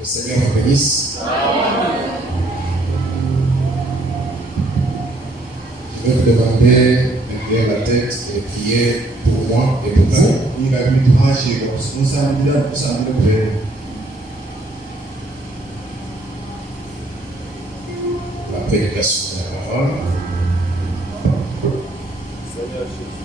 Le Seigneur vous bénisse. Je vais vous demander de lever la tête et prier pour moi et pour vous. La prédication de la parole. Seigneur Jésus.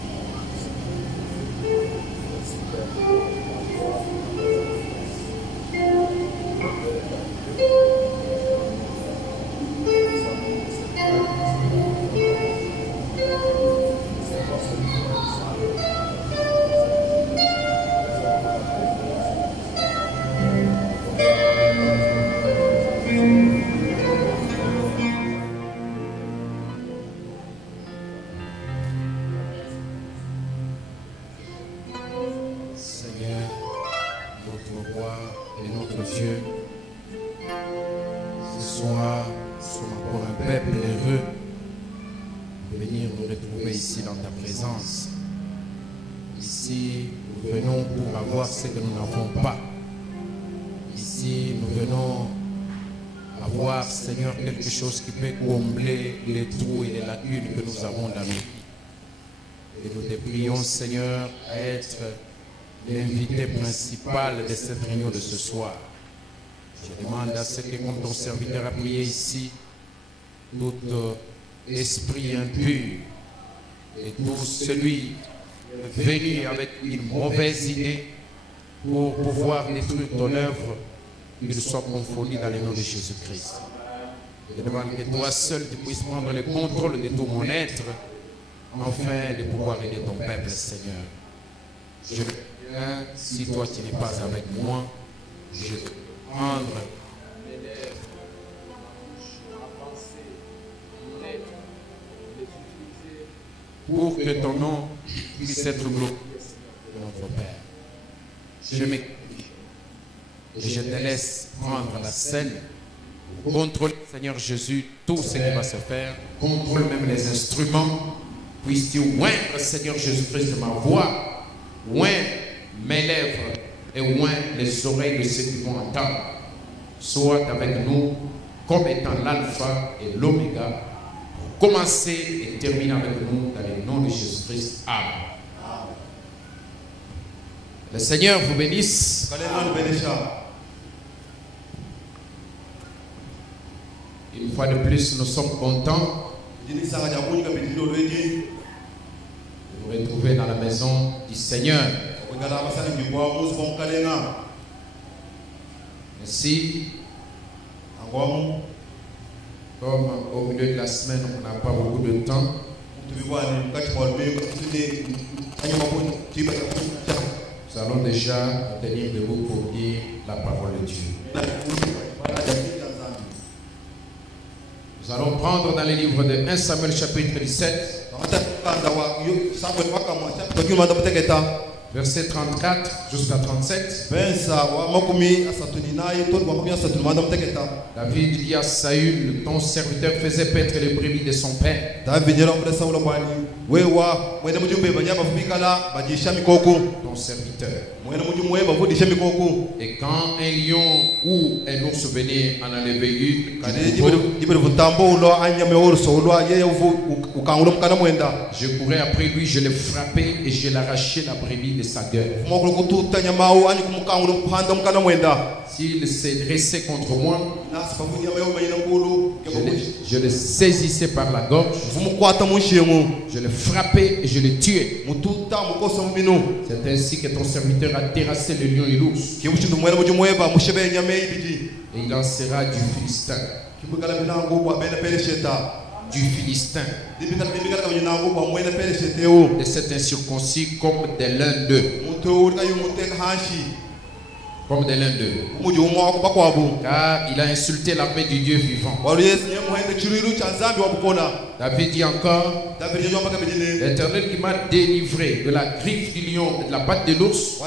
Ce que nous n'avons pas. Ici, nous venons avoir, Seigneur, quelque chose qui peut combler les trous et les lacunes que nous avons dans nos vies. Et nous te prions, Seigneur, à être l'invité principal de cette réunion de ce soir. Je demande à ce que, comme ton serviteur a prié ici, tout esprit impur et tout celui venu avec une mauvaise idée pour pouvoir détruire ton œuvre, qu'il soit confondu dans le nom de Jésus-Christ. Je demande que toi seul tu puisses prendre le contrôle de tout mon être, afin de pouvoir aider ton peuple, Seigneur. Je viens, si toi tu n'es pas avec moi, je vais prendre mes lèvres, pour que ton nom puisse être glorifié, notre Père. Je m'écris et je te laisse prendre la scène, contrôler, Seigneur Jésus, tout ce qui va se faire, contrôle même les instruments. Puisses-tu oindre, Seigneur Jésus-Christ, ma voix, oindre mes lèvres et oindre les oreilles de ceux qui vont entendre. Sois avec nous comme étant l'alpha et l'oméga, pour commencer et terminer avec nous dans le nom de Jésus-Christ. Amen. Le Seigneur vous bénisse. Une fois de plus, nous sommes contents de vous retrouver dans la maison du Seigneur. Merci. Comme au milieu de la semaine, on n'a pas beaucoup de temps. Nous allons déjà tenir debout pour dire la parole de Dieu. Nous allons prendre dans les livres de 1 Samuel chapitre 17, verset 34 jusqu'à 37. David dit à Saül, ton serviteur faisait paître les brebis de son père. Ton serviteur. Et quand un lion ou un ours venait en enlever une, je courais après lui, je le frappais et je l'arrachais la brebis de sa gueule. S'il s'est dressé contre moi, je le saisissais par la gorge, je le frappais et je le tuais. C'est ainsi que ton serviteur a terrassé le lion et l'ours. Et il lancera du Philistin. Du Philistin. De cet incirconcis comme de l'un d'eux. Comme de l'un d'eux. Car il a insulté l'armée du Dieu vivant. David dit encore, l'Éternel qui m'a délivré de la griffe du lion et de la patte de l'ours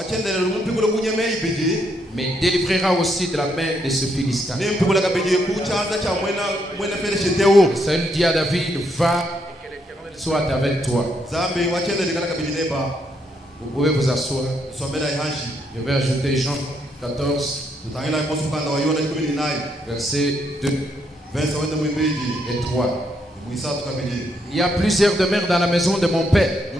me délivrera aussi de la main de ce Philistin. Saül dit à David, va et que l'Éternel soit avec toi. Vous pouvez vous asseoir. Je vais ajouter Jean 14. versets 2 et 3. Il y a plusieurs demeures dans la maison de mon père.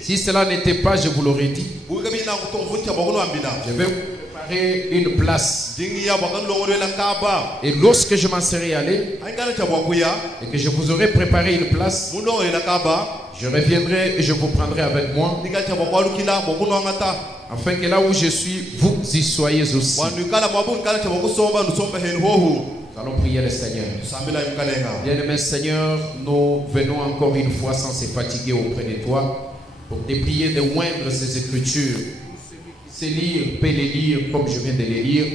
Si cela n'était pas, je vous l'aurais dit. Je vais vous préparer une place. Et lorsque je m'en serai allé et que je vous aurai préparé une place, je reviendrai et je vous prendrai avec moi, afin que là où je suis, vous y soyez aussi. Nous allons prier le Seigneur. Bien-aimé Seigneur, nous venons encore une fois sans se fatiguer auprès de toi pour te prier de oindre ces écritures. Celui qui sait lire peut les lire comme je viens de les lire,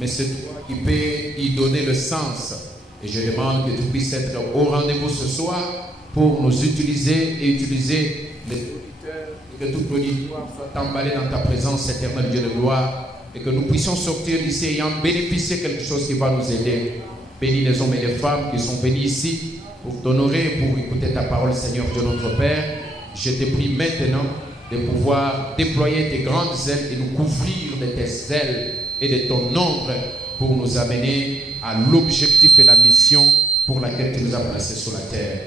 mais c'est toi qui peux y donner le sens. Et je demande que tu puisses être au rendez-vous ce soir pour nous utiliser et utiliser les auditeurs, et que tout auditoire soit emballé dans ta présence, éternelle Dieu de gloire. Et que nous puissions sortir d'ici ayant bénéficié quelque chose qui va nous aider. Bénis les hommes et les femmes qui sont venus ici pour t'honorer, pour écouter ta parole, Seigneur Dieu notre Père. Je te prie maintenant de pouvoir déployer tes grandes ailes et nous couvrir de tes ailes et de ton ombre pour nous amener à l'objectif et la mission pour laquelle tu nous as placés sur la terre.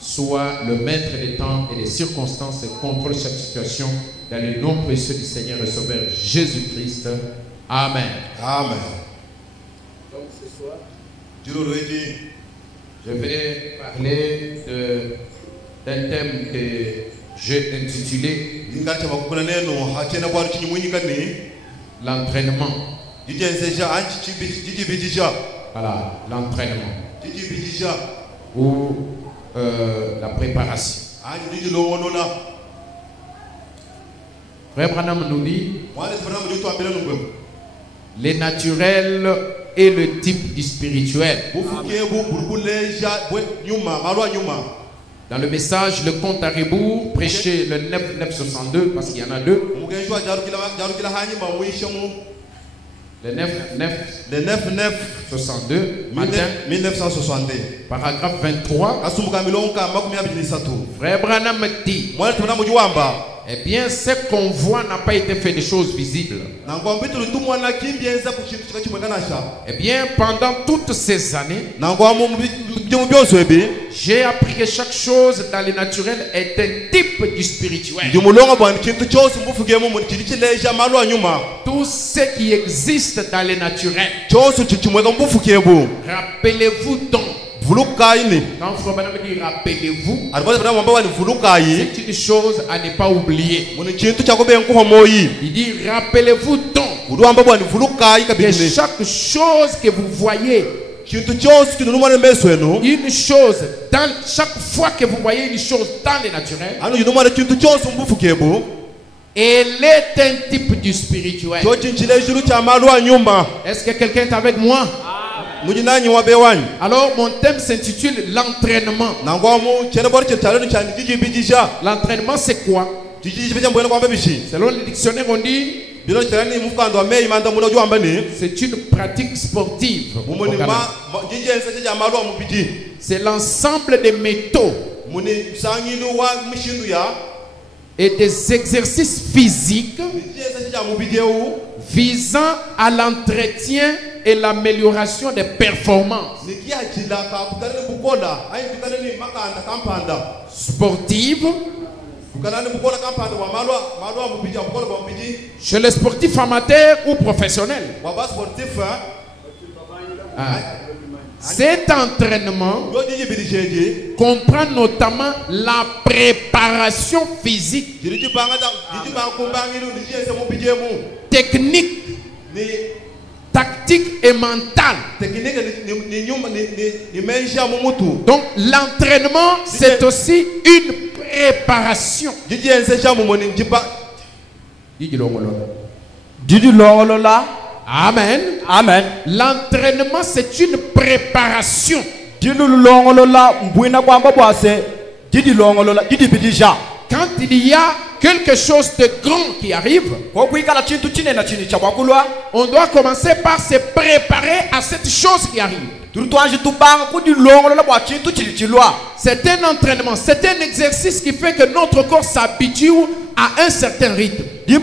Sois le maître des temps et des circonstances et contrôle chaque situation dans le nom précieux du Seigneur et Sauveur Jésus-Christ. Amen. Amen. Donc ce soir, je vais parler d'un thème que j'ai intitulé l'entraînement. Voilà, l'entraînement. Ou la préparation. Frère Branham nous dit les naturels et le type du spirituel. Dans le message Le Compte à rebours, prêché le 9-9-62, parce qu'il y en a deux. Le 9-9-62, matin, 1962. paragraphe 23. Frère Branham dit, eh bien, ce qu'on voit n'a pas été fait de choses visibles. Eh bien, pendant toutes ces années, j'ai appris que chaque chose dans le naturel est un type du spirituel. Tout ce qui existe dans le naturel. Rappelez-vous donc. Quand Frère Branham dit rappelez-vous, c'est une chose à ne pas oublier. Il dit rappelez-vous donc que chaque chose que vous voyez, une chose, dans chaque fois que vous voyez une chose dans le naturel, elle est un type du spirituel. Est-ce que quelqu'un est avec moi? Alors mon thème s'intitule l'entraînement. L'entraînement c'est quoi? Selon le dictionnaire on dit c'est une pratique sportive. C'est l'ensemble des métaux et des exercices physiques visant à l'entretien et l'amélioration des performances sportives chez les sportifs amateurs ou professionnels. Cet entraînement comprend notamment la préparation physique, technique, tactique et mentale. Donc l'entraînement c'est aussi une préparation. Amen. Amen. L'entraînement c'est une préparation. Quand il y a quelque chose de grand qui arrive, on doit commencer par se préparer à cette chose qui arrive. C'est un entraînement, c'est un exercice qui fait que notre corps s'habitue à un certain rythme. Et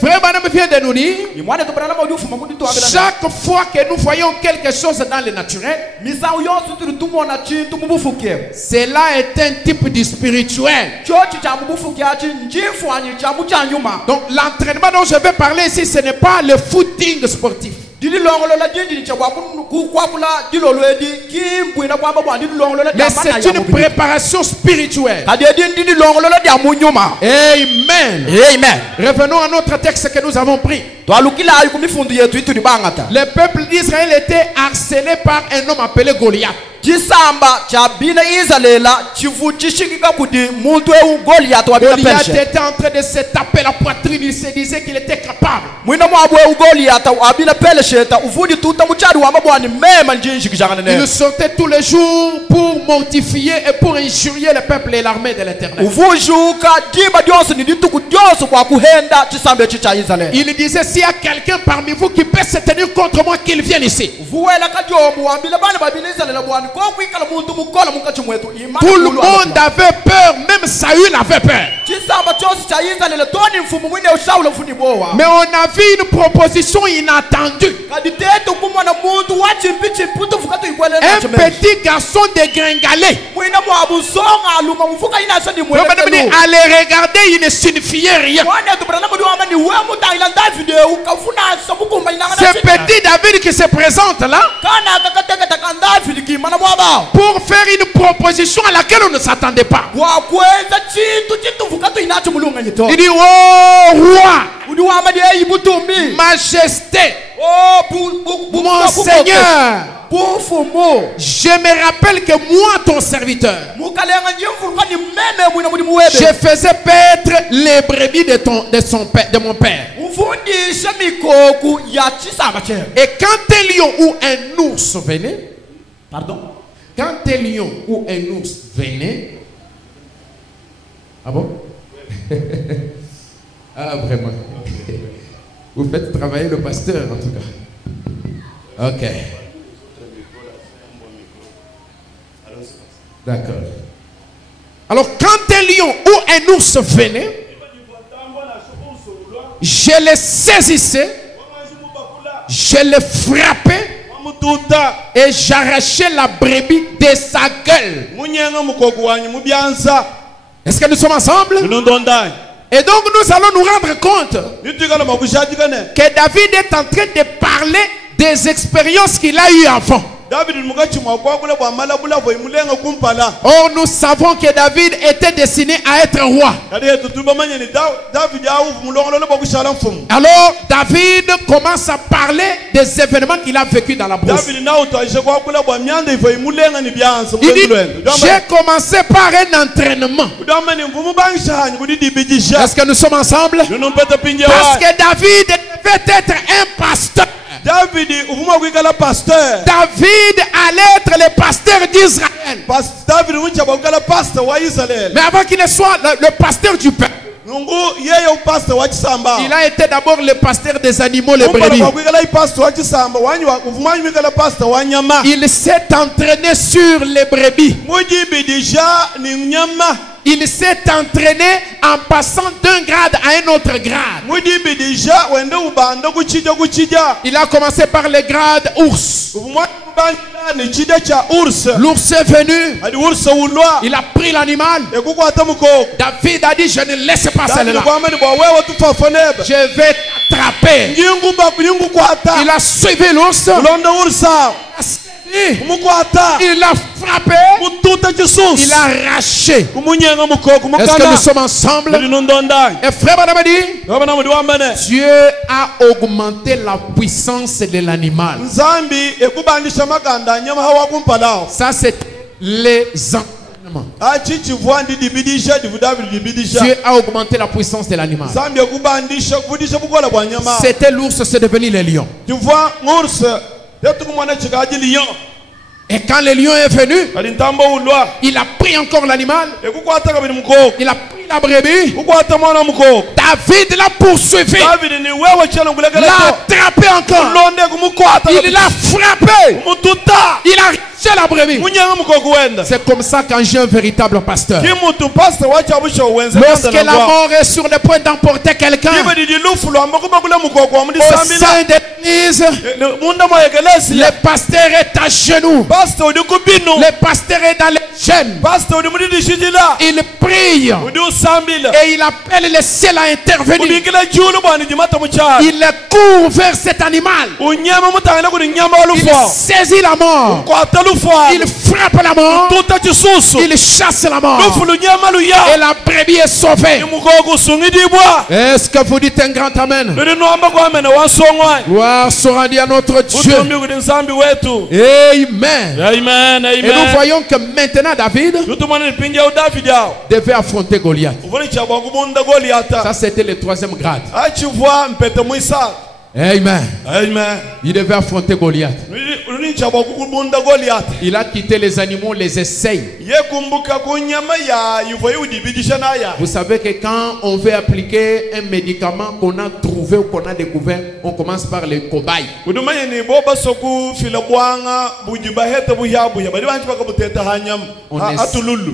frère Branham vient de nous dire, chaque fois que nous voyons quelque chose dans le naturel, cela est un type de spirituel. Donc l'entraînement dont je vais parler ici, ce n'est pas le footing sportif. Mais c'est une préparation spirituelle. Amen. Amen. Revenons à notre texte que nous avons pris. Le peuple d'Israël était harcelé par un homme appelé Goliath. Goliath était en train de se taper la poitrine. Il se disait qu'il était capable. Il sortait tous les jours pour mortifier et pour injurier le peuple et l'armée de l'Éternel. Il disait, s'il y a quelqu'un parmi vous qui peut se tenir contre moi, qu'il vienne ici. Tout le monde avait peur, même Saül avait peur. Mais on a vu une proposition inattendue. Un petit garçon dégringolé. À les regarder, il ne signifiait rien. Ce petit David qui se présente là pour faire une proposition à laquelle on ne s'attendait pas. Il dit, oh roi, majesté, mon Seigneur, je me rappelle que moi, ton serviteur, je faisais paître les brebis de mon père. Et quand un lion ou un ours venait, quand un lion ou un ours venait, ah bon? Ah vraiment? Vous faites travailler le pasteur en tout cas. Ok. D'accord. Alors quand un lion ou un ours venait, je les saisissais, je les frappais et j'arrachais la brebis de sa gueule. Est-ce que nous sommes ensemble? Et donc nous allons nous rendre compte que David est en train de parler des expériences qu'il a eues avant. Or nous savons que David était destiné à être roi. Alors David commence à parler des événements qu'il a vécu dans la brousse. Il dit, j'ai commencé par un entraînement. Est-ce que nous sommes ensemble? Parce que David devait être un pasteur. David allait être le pasteur d'Israël. Mais avant qu'il ne soit le pasteur du peuple, il a été d'abord le pasteur des animaux, les brebis. Il s'est entraîné sur les brebis. Il s'est entraîné en passant d'un grade à un autre grade. Il a commencé par le grade ours. L'ours est venu. Il a pris l'animal. David a dit, je ne laisse pas celle-là. Je vais t'attraper. Il a suivi l'ours. Il a frappé. Il a arraché. Est-ce que nous sommes ensemble? Et frère Branham dit, Dieu a augmenté la puissance de l'animal. Ça c'est les entraînements. Dieu a augmenté la puissance de l'animal. C'était l'ours, c'est devenu le lion. Et quand le lion est venu, il a pris encore l'animal. Il a pris la brebis. David l'a poursuivi. L'a attrapé encore. Il l'a frappé. Il a chercher la brebis. C'est comme ça quand j'ai un véritable pasteur. Lorsque la mort est sur le point d'emporter quelqu'un, au sein de l'église, le pasteur est à genoux. Le pasteur est dans les chaînes. Il prie et il appelle le ciel à intervenir. Il court vers cet animal. Il saisit la mort. Il frappe la mort. Il chasse la mort. Et la brebis est sauvée. Est-ce que vous dites un grand amen? Gloire sera dit à notre Dieu. Amen. Et nous voyons que maintenant David devait affronter Goliath. Ça c'était le 3e grade. Amen. Amen. Il devait affronter Goliath. Il a quitté les animaux, les essais. Vous savez que quand on veut appliquer un médicament qu'on a trouvé ou qu'on a découvert, on commence par les cobayes.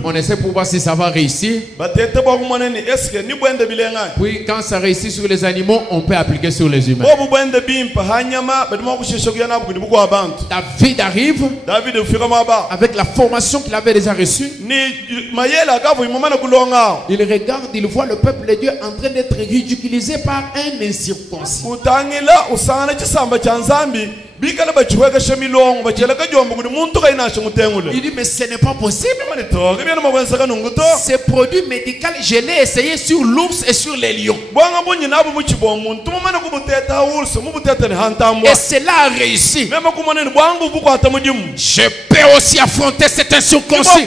On essaie pour voir si ça va réussir. Puis quand ça réussit sur les animaux, on peut appliquer sur les humains. David arrive avec la formation qu'il avait déjà reçue. Il regarde, il voit le peuple de Dieu en train d'être ridiculisé par un incirconcis. Il dit mais ce n'est pas possible. Ce produit médical, je l'ai essayé sur l'ours et sur les lions. Et cela a réussi. Je peux aussi affronter cet incirconcis.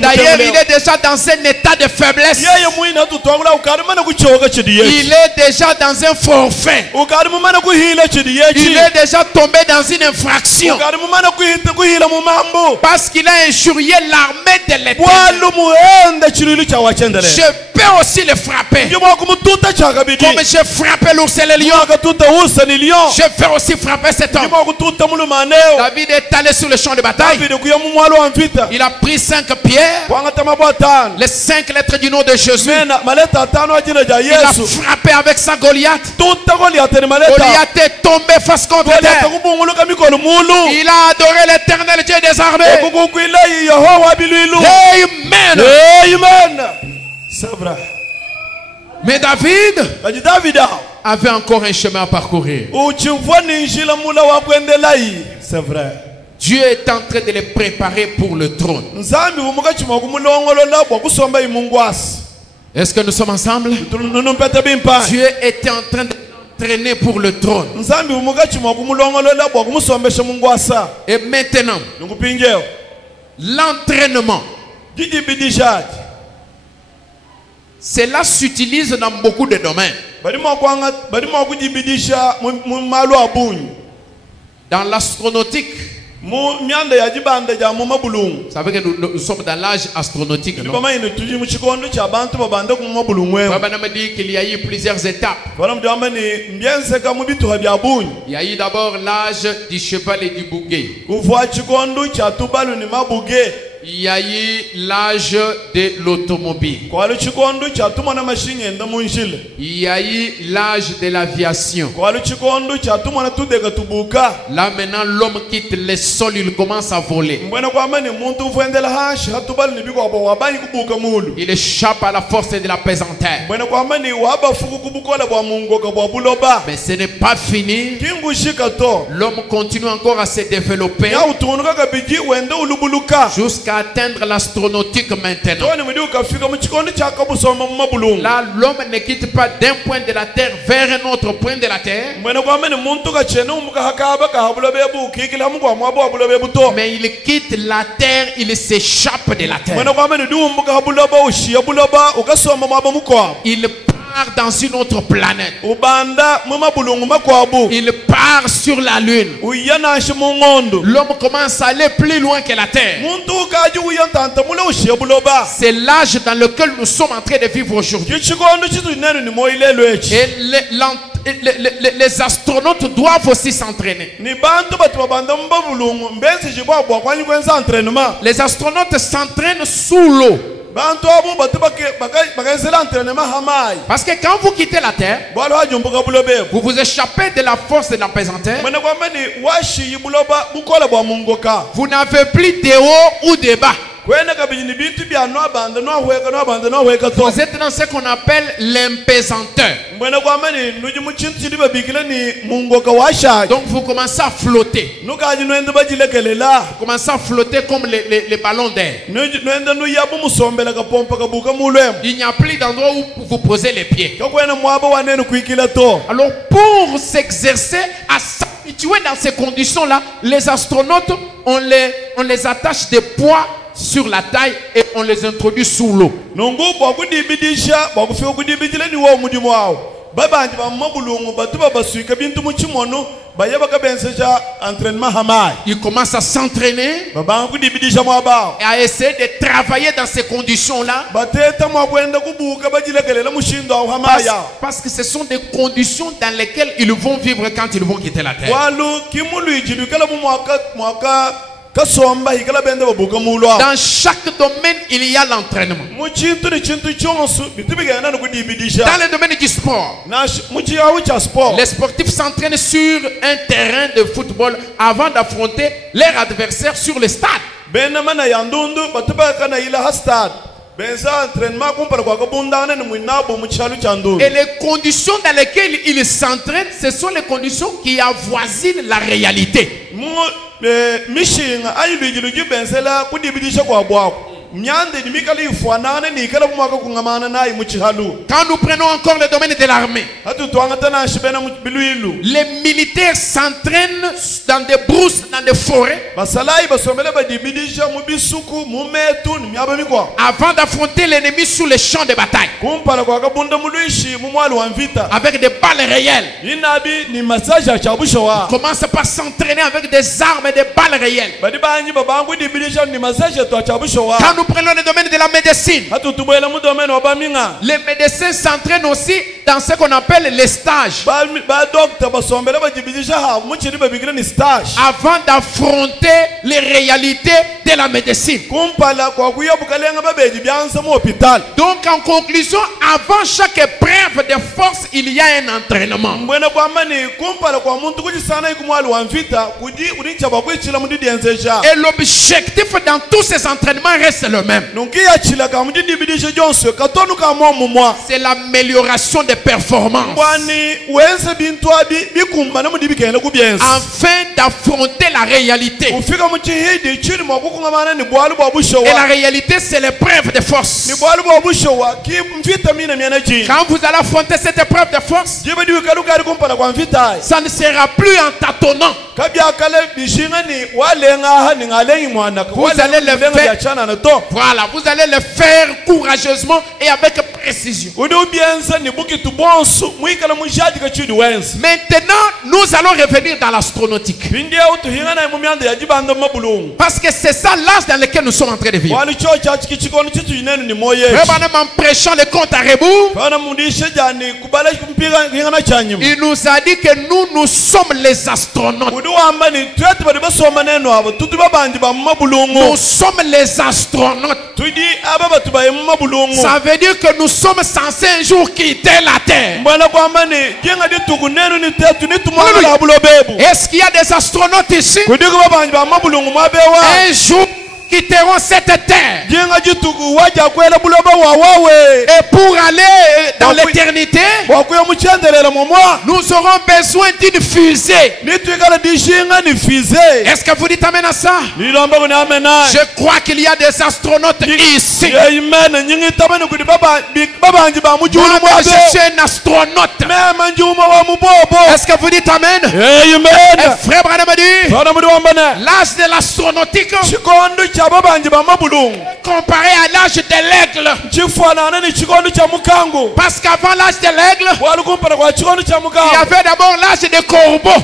D'ailleurs, il est déjà dans un état de faiblesse. Il est déjà dans un forfait. Il est déjà tombé dans une infraction parce qu'il a injurié l'armée de l'Éternel. Je peux aussi le frapper comme j'ai frappé l'ours et le lion. Je peux aussi frapper cet homme. David est allé sur le champ de bataille. Il a pris 5 pierres, les 5 lettres du nom de Jésus. Il a frappé avec sa Goliath. Goliath est tombé face contre terre. Il a adoré l'Éternel Dieu des armées. Amen. Amen. C'est vrai. Mais David avait encore un chemin à parcourir. C'est vrai. Dieu est en train de les préparer pour le trône. Est-ce que nous sommes ensemble? Dieu était en train de l'entraîner pour le trône. Et maintenant, l'entraînement, cela s'utilise dans beaucoup de domaines. Dans l'astronautique, vous savez que nous sommes dans l'âge astronautique. On m'a dit qu'il y a eu plusieurs étapes. Il y a eu d'abord l'âge du cheval et du bouquet. Il y a eu l'âge de l'automobile. Il y a eu l'âge de l'aviation. Là maintenant l'homme quitte le sol, il commence à voler. Il échappe à la force de la pesanteur. Mais ce n'est pas fini. L'homme continue encore à se développer jusqu'à atteindre l'astronautique maintenant. Là, l'homme ne quitte pas d'un point de la terre vers un autre point de la terre. Mais il quitte la terre, il s'échappe de la terre. Il part dans une autre planète. Il part sur la lune. L'homme commence à aller plus loin que la terre. C'est l'âge dans lequel nous sommes en train de vivre aujourd'hui. Et les astronautes doivent aussi s'entraîner. Les astronautes s'entraînent sous l'eau. Parce que quand vous quittez la terre, vous vous échappez de la force de la pesanteur. Vous n'avez plus de haut ou de bas. Vous êtes dans ce qu'on appelle l'impesanteur. Donc vous commencez à flotter. Vous commencez à flotter comme les ballons d'air. Il n'y a plus d'endroit où vous posez les pieds. Alors pour s'exercer à s'habituer dans ces conditions-là, les astronautes, on les attache des poids sur la taille et on les introduit sous l'eau. Ils commencent à s'entraîner et à essayer de travailler dans ces conditions-là. Parce que ce sont des conditions dans lesquelles ils vont vivre quand ils vont quitter la terre. Dans chaque domaine, il y a l'entraînement. Dans le domaine du sport, les sportifs s'entraînent sur un terrain de football avant d'affronter leur adversaire sur le stade. Et les conditions dans lesquelles ils s'entraînent, ce sont les conditions qui avoisinent la réalité. Quand nous prenons encore le domaine de l'armée, les militaires s'entraînent dans des brousses, dans des forêts, avant d'affronter l'ennemi sur les champs de bataille, avec des balles réelles. Ils commencent par s'entraîner avec des armes et des balles réelles. Quand nous prenons le domaine de la médecine, les médecins s'entraînent aussi dans ce qu'on appelle les stages, avant d'affronter les réalités de la médecine. Donc en conclusion, avant chaque épreuve de force, il y a un entraînement. Et l'objectif dans tous ces entraînements reste le même. C'est l'amélioration des performances, afin d'affronter la réalité. Et la réalité, c'est l'épreuve de force. Quand vous allez affronter cette épreuve de force, ça ne sera plus en tâtonnant. Vous allez le faire, voilà, vous allez le faire courageusement et avec précision. Maintenant, nous allons revenir dans l'astronautique, parce que c'est ça l'âge dans lequel nous sommes en train de vivre. En prêchant le compte à rebours, il nous a dit que nous sommes les astronautes. Nous sommes les astronautes. Ça veut dire que nous sommes censés un jour quitter la terre. Est-ce qu'il y a des astronautes ici? Un jour quitteront cette terre, et pour aller dans l'éternité, nous aurons besoin d'une fusée. Est-ce que vous dites amen à ça? Je crois qu'il y a des astronautes ici. Moi, je suis un astronaute. Est-ce que vous dites amen? Et frère Branham dit, l'âge de l'astronautique, comparé à l'âge de l'aigle. Parce qu'avant l'âge de l'aigle, il y avait d'abord l'âge des corbeaux.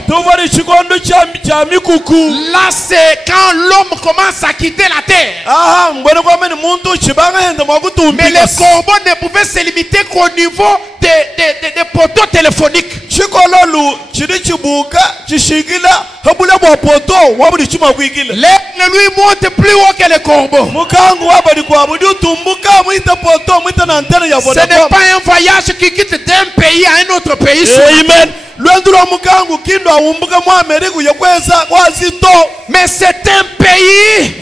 Là, c'est quand l'homme commence à quitter la terre. Mais les corbeaux ne pouvaient se limiter qu'au niveau des poteaux téléphoniques. L'aigle lui monte plus haut que les corbeaux. Ce n'est pas un voyage qui quitte d'un pays à un autre pays. Amen. Mais c'est un pays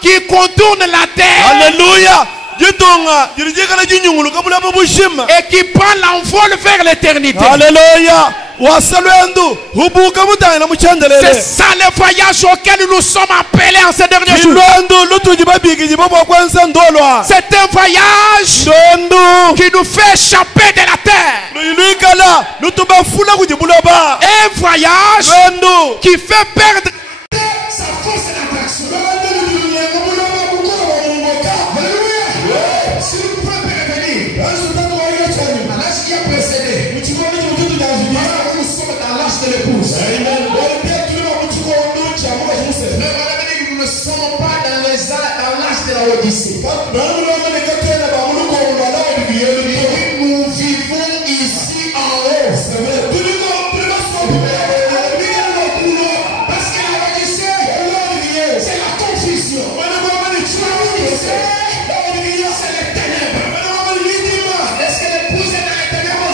qui contourne la terre. Alléluia. Et qui prend l'envol vers l'éternité. Alléluia. C'est ça le voyage auquel nous sommes appelés en ces derniers jours. C'est un voyage qui nous fait échapper de la terre. Un voyage qui fait perdre sa force d'attraction. Nous ne sommes pas dans l'âge de la Odyssée. Nous vivons ici en haut. Parce que la Odyssée, c'est la confusion. C'est les ténèbres. Est-ce que l'épouse est dans les ténèbres?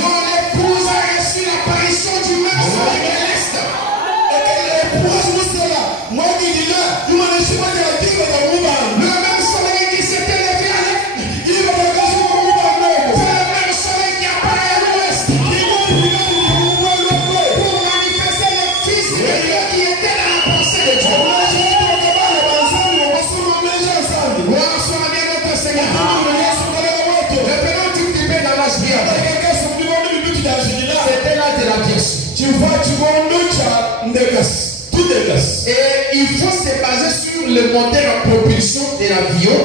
Non, l'épouse a reçu l'apparition du même soleil de l'Est. Le même soleil qui s'était levé à l'est. C'est le même soleil qui apparaît à l'ouest. Pour manifester le Fils de Dieu qui était dans la pensée de Dieu. Gloire soit bien notre Seigneur. Revenons un petit peu dans l'âge bien. C'était l'âge de l'aviation. Et il faut se baser sur le moteur à propulsion de l'avion.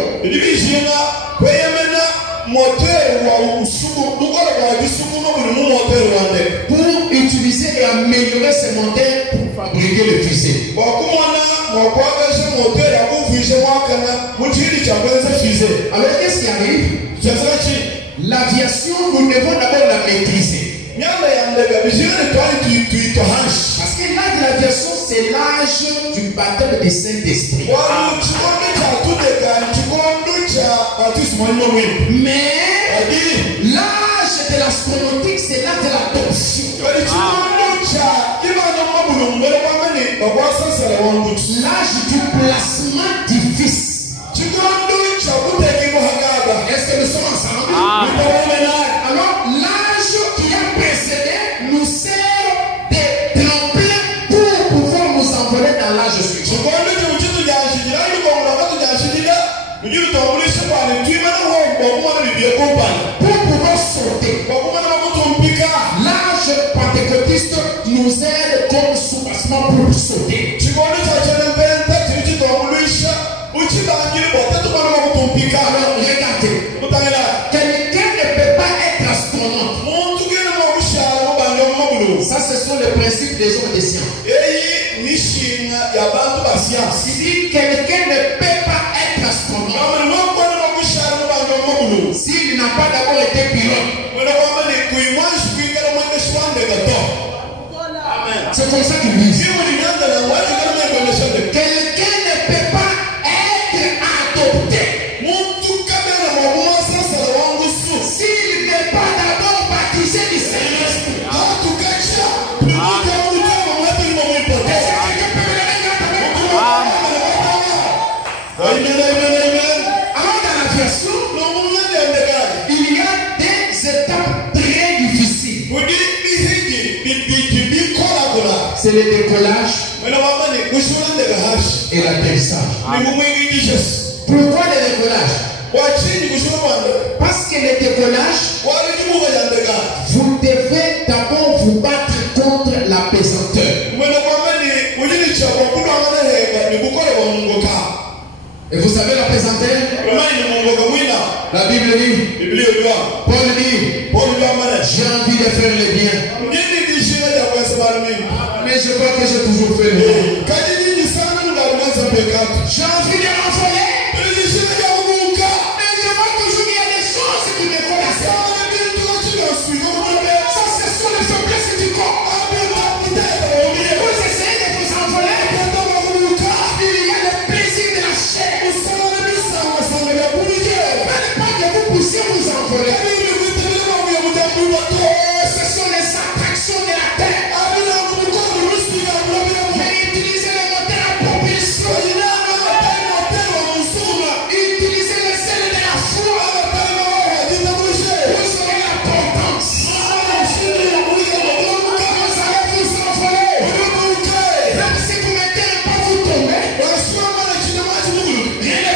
Pour utiliser et améliorer ce moteur pour fabriquer le fusée. Alors qu'est-ce qui arrive? L'aviation, nous devons d'abord la maîtriser. Parce que l'âge de l'aviation, c'est l'âge du baptême du Saint-Esprit. Mais l'âge de l'astronautique, c'est l'âge de l'adoption. L'âge du placement du Fils. Est-ce que nous sommes ensemble? Alors, l'âge qui a précédé nous sert de tremplin pour pouvoir nous envoler dans l'âge suivant. Pour pouvoir sauter. L'âge pentecôtiste nous aide comme soubassement pour sauter. Alors, regardez. Quelqu'un ne peut pas être astronaute. Ça, ce sont les principes des hommes de science. Si quelqu'un ne peut pas être astronaute, s'il n'a pas d'abord été pilote, c'est comme ça qu'il dit. Quelqu'un ne peut pas être adopté s'il n'est pas d'abord baptisé du Saint-Esprit. Alors dans l'aviation, il y a des étapes très difficiles. C'est le décollage et l'atterrissage. Pourquoi le décollage? Parce que le décollage, vous devez d'abord vous battre contre la pesanteur. La Bible dit, Paul dit, j'ai envie de faire le bien. Mais je crois que j'ai toujours fait le bien. J'ai envie de m'envoler. Mais je vois toujours qu'il y a des choses qui me connaissent. Ça, ce sont les faiblesses du corps. Vous essayez de vous envoler. Il y a le plaisir de la chair. Faites pas que vous puissiez vous envoler. Ce sont les attractions de la terre. Mais utilisez le moteur à propulsion. Utilisez le sel de la foi. Vous aurez la portance. Vous allez vous envoler. Même si vous mettez un pas, vous tombez.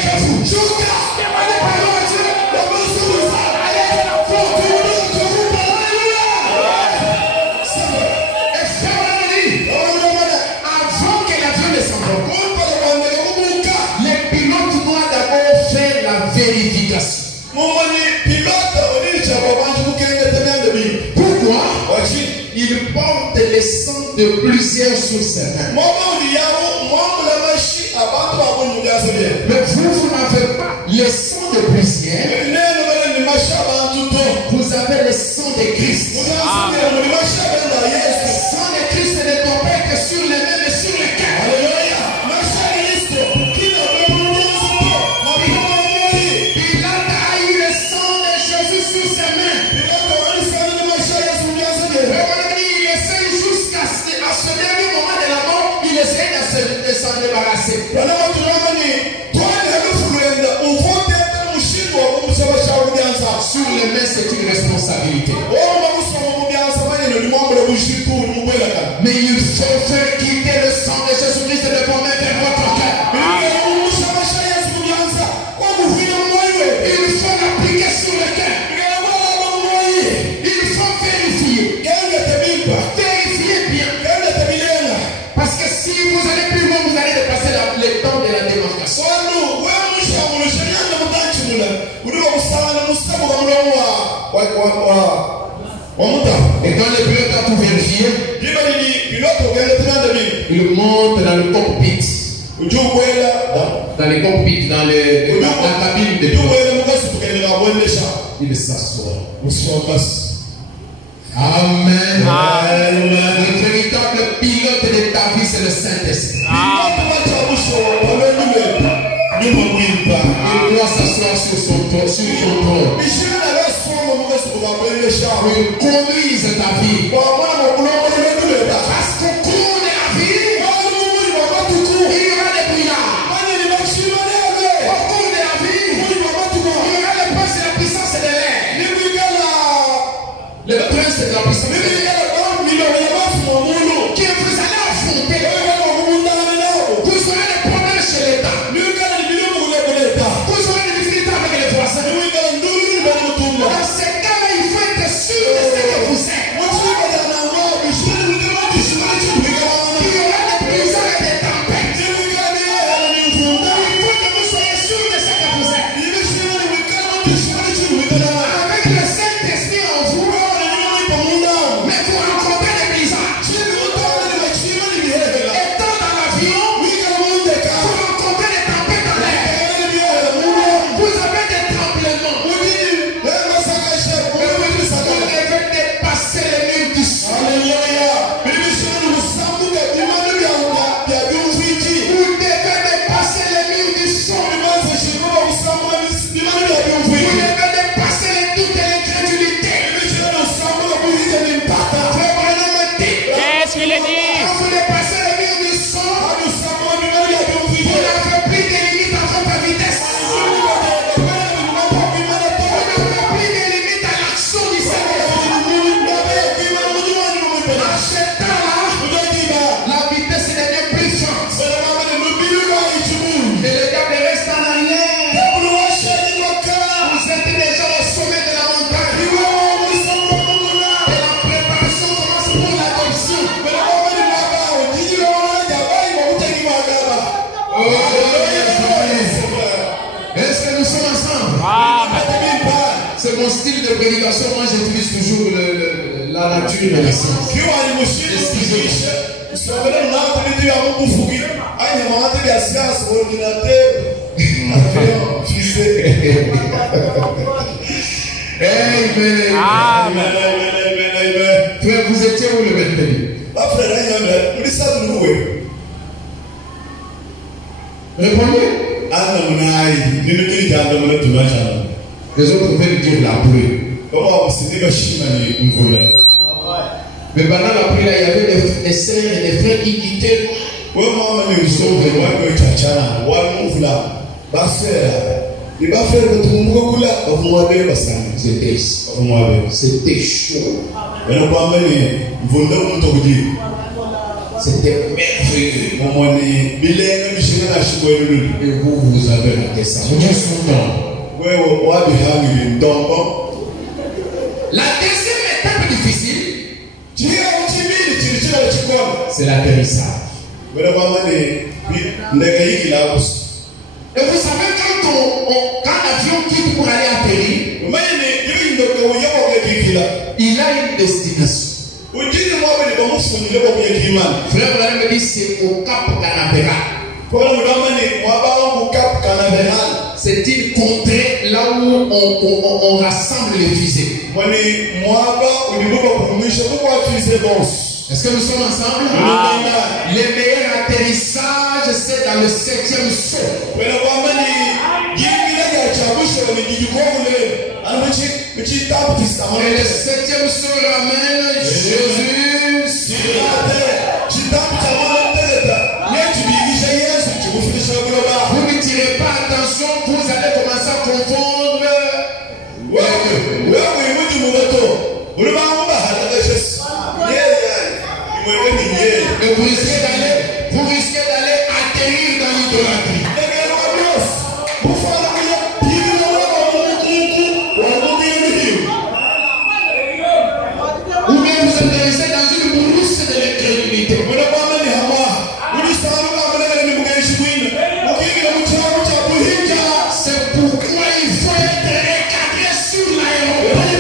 Relevez-vous. Demandez pardon à Dieu. Allez de la porte. Et Pharaon dit, avant que l'avion ne s'envole, les pilotes doivent d'abord faire la vérification. Pourquoi? Ils portent les sangs de plusieurs sur ses mains. Mais vous n'avez pas le sang de plusieurs. Vous avez le sang de Christ. Le sang de Christ ne doit pas être sur les mains, mais sur les cœurs. Pilate a eu le sang de Jésus sur ses mains. Il essaie jusqu'à ce dernier moment de la mort, il essaie de s'en débarrasser. Sur les mains, c'est une responsabilité. Mais il faut faire quitter le sang de Jésus-Christ de vos mains vers votre cœur. Il faut l'appliquer sur le cœur. Il faut vérifier. Vérifiez bien. Parce que si vous allez plus loin, vous allez dépasser le temps de la démarcation. Et quand le pilote a tout vérifié, il monte dans le cockpit. Dans les cockpits, dans la cabine de pilote. Il s'assoit. Amen. Le véritable pilote de ta vie, c'est le Saint-Esprit. Il doit s'asseoir sur son trône. Il conduise ta vie. Parce qu'au cours de la vie, il y aura des brouillards. Au cours de la vie, il y aura le prince de la puissance de l'air. Le prince de la puissance de l'air. Que vous allez affronter. Vous aurez des problèmes chez l'État. Vous aurez des difficultés avec les voisins. Dans ces cas-là, il faut être sûr de ce que vous êtes. mon style de prédication, moi j'utilise toujours la nature de la science. Amen. Frère, vous étiez où le mercredi? Répondez. Les autres veulent dire la pluie. Mais pendant la pluie, là, il y avait des sœurs et des frères qui quittaient. C'était chaud. C'était merveilleux. Et vous avez raté ça. La deuxième étape difficile, c'est l'atterrissage. Et vous savez, quand l'avion quitte pour aller atterrir, il a une destination. Frère Branham me dit c'est au Cap Canaveral. C'est une contrée là où on rassemble les fusées. Est-ce que nous sommes ensemble? Les meilleurs atterrissages, c'est dans le 7e saut. Et le 7e saut ramène Jésus sur la terre. Vous ne tirez pas attention, vous allez commencer à confondre. Et vous risquez d'aller atterrir dans l'idolâtrie. Ou bien vous atterrissez dans une brousse de l'incrédulité. C'est pourquoi il faut être recadré sur l'aéroport.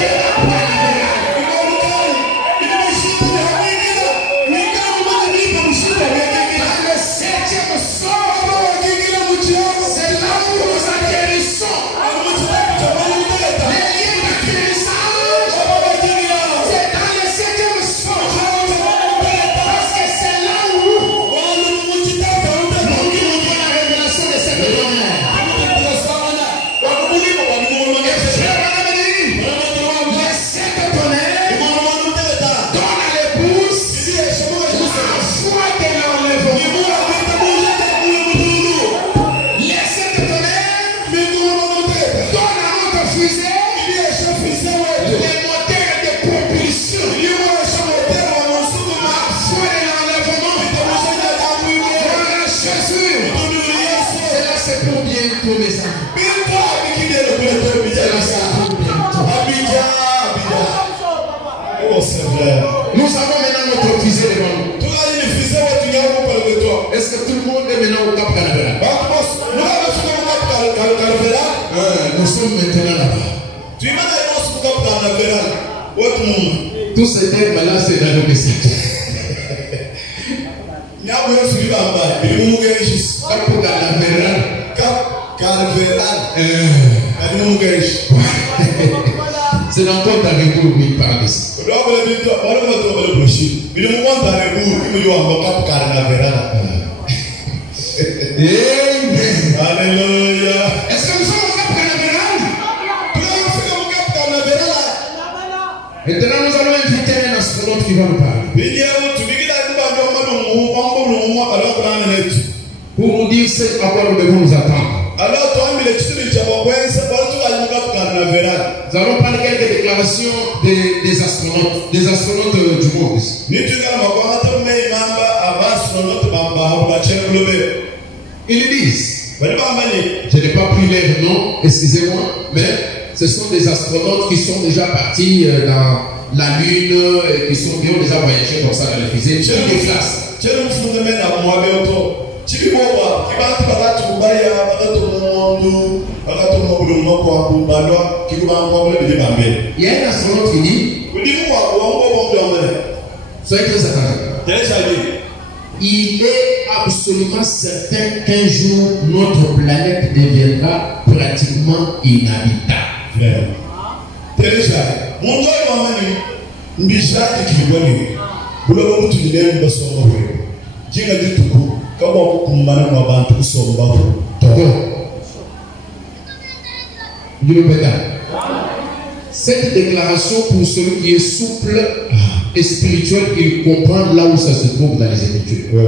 Nous avons maintenant notre fusée devant nous. Est-ce que tout le monde est maintenant au Cap Canaveral? Nous sommes maintenant là-bas. Tous ces termes-là, c'est dans le message. C'est dans ton Daribou où il parle ici. Alléluia. Est-ce que nous sommes au Cap Canaveral? Maintenant, nous allons inviter un astronaute qui va nous parler. Pour nous dire ce à quoi nous devons nous attendre. Nous allons parler quelques déclarations des astronautes du monde. Ils disent, je n'ai pas pris leur nom, excusez-moi, mais ce sont des astronautes qui sont déjà partis dans la Lune et qui ont déjà voyagé comme ça dans les fusées. Je les déclasse. Il y a un astronaute qui dit, soyez très attentifs. Il est absolument certain qu'un jour notre planète deviendra pratiquement inhabitable. Cette déclaration, pour celui qui est souple et spirituel, il comprend là où ça se trouve dans les Écritures.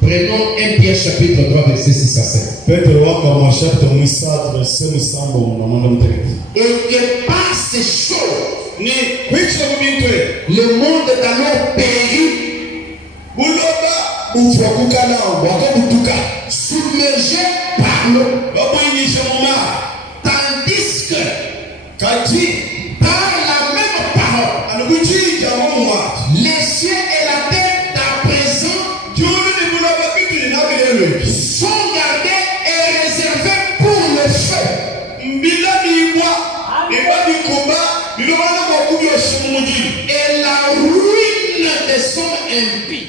Prenons 1 Pierre chapitre 3 verset 6 à 7. Et que par ces choses, le monde d'alors périt, submergé par l'eau. Tandis que par la même parole, les cieux et la terre d'à présent sont gardés et réservés pour le feu. Et la ruine des hommes impies.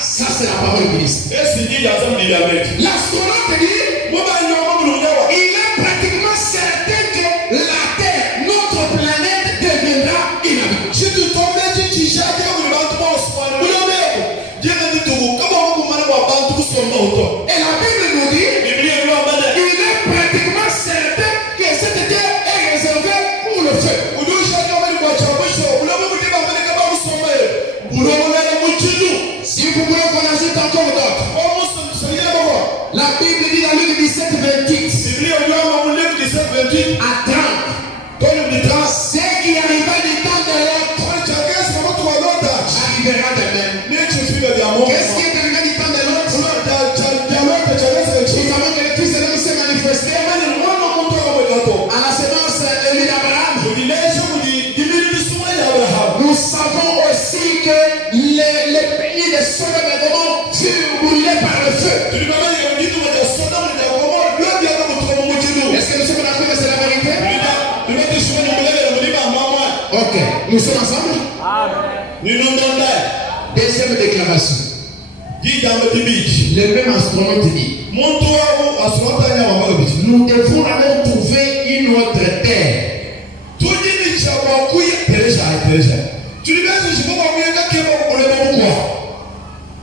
Ça c'est la parole du ministre. L'astronaute dit, il est pratiquement certain que la terre, notre planète, deviendra inhabitable. Et la Bible nous dit, il est pratiquement certain que cette terre est réservée pour le feu. Si vous voulez qu'on ajoute encore d'autres, la Bible dit dans Luc 17, 28 à 30, ce qui arriva du temps de l'autre arrivera de même. Qu'est-ce qui est arrivé du temps de l'autre? Nous savons que le Fils de l'homme s'est manifesté à la sémence élue d'Abraham. Nous savons aussi que les pays de Sodome et Gomorrhe furent brûlés par le feu. Est-ce que nous sommes d'accord que c'est la vérité? Ok, nous sommes ensemble? Deuxième déclaration. Le même astronaute dit, nous devons alors trouver une autre terre.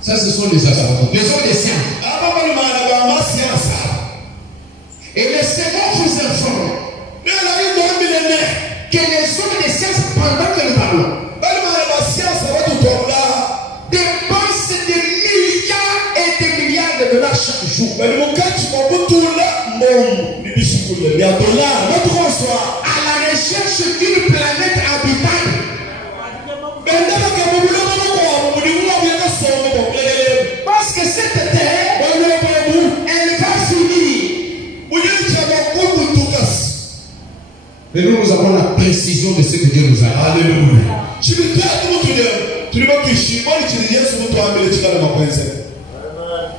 Ça, ce sont les astronautes, les hommes des sciences. Et le Seigneur vous informe que les hommes des sciences, pendant que nous parlons, dépensent des milliards et des milliards de dollars chaque jour à la recherche d'une planète habitable. Parce que cette terre, elle va finir. Et nous avons la précision de ce que Dieu nous a. Alléluia.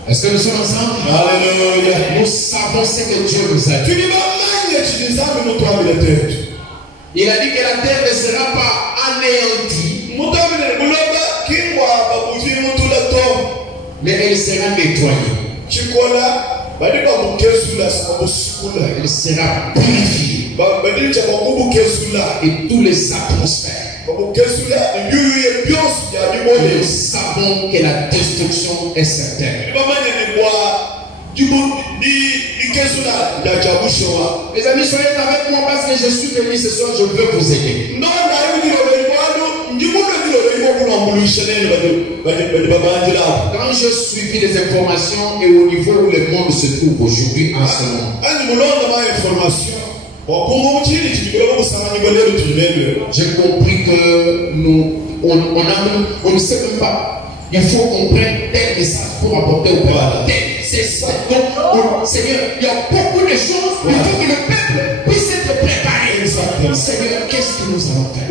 Est-ce que nous sommes ensemble? Alléluia. Nous savons ce que Dieu nous a dit. Il a dit que la terre ne sera pas anéantie, mais elle sera nettoyée. Elle sera purifiée. Et tous les atmosphères. Nous savons que la destruction est certaine. Les amis, soyez avec moi parce que je suis venu ce soir, je veux vous aider. Quand je suivis les informations et au niveau où le monde se trouve aujourd'hui en ce moment, j'ai compris que on ne sait même pas. Il faut qu'on prenne tel message pour apporter au peuple. C'est ça. Donc, Seigneur, il y a beaucoup de choses. Il faut que le peuple puisse être être préparés. Exactement. Seigneur, qu'est-ce que nous allons faire?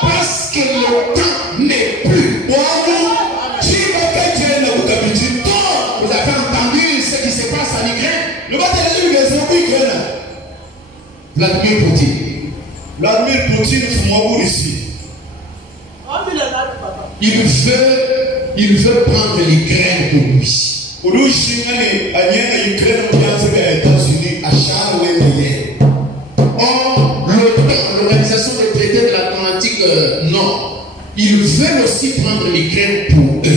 Parce que le temps n'est plus. Vous avez entendu ce qui se passe en Ukraine? Vladimir Poutine, il veut prendre l'Ukraine pour lui. Or, l'Organisation des traités de l'Atlantique Nord, ils veulent aussi prendre l'Ukraine pour eux.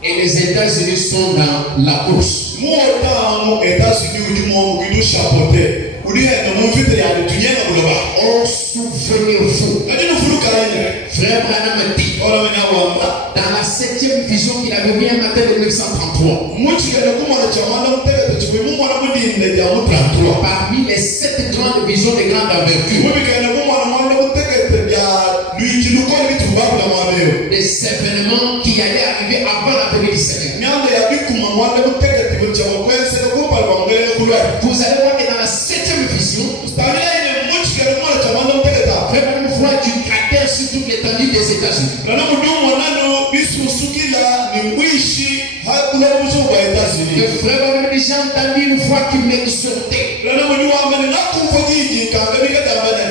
Et les États-Unis sont dans la course. Oh, souvenez-vous, frère Branham dit dans la 7e vision qu'il avait vue un matin de 1933, parmi les 7 grandes visions de grande envergure, des événements qui allaient arriver avant la venue du Seigneur. Vous allez voir que dans la 7e vision, vraiment on voit du cratère sur toute l'étendue des États-Unis. Le frère m'a déjà entendu une fois qu'il m'exhortait.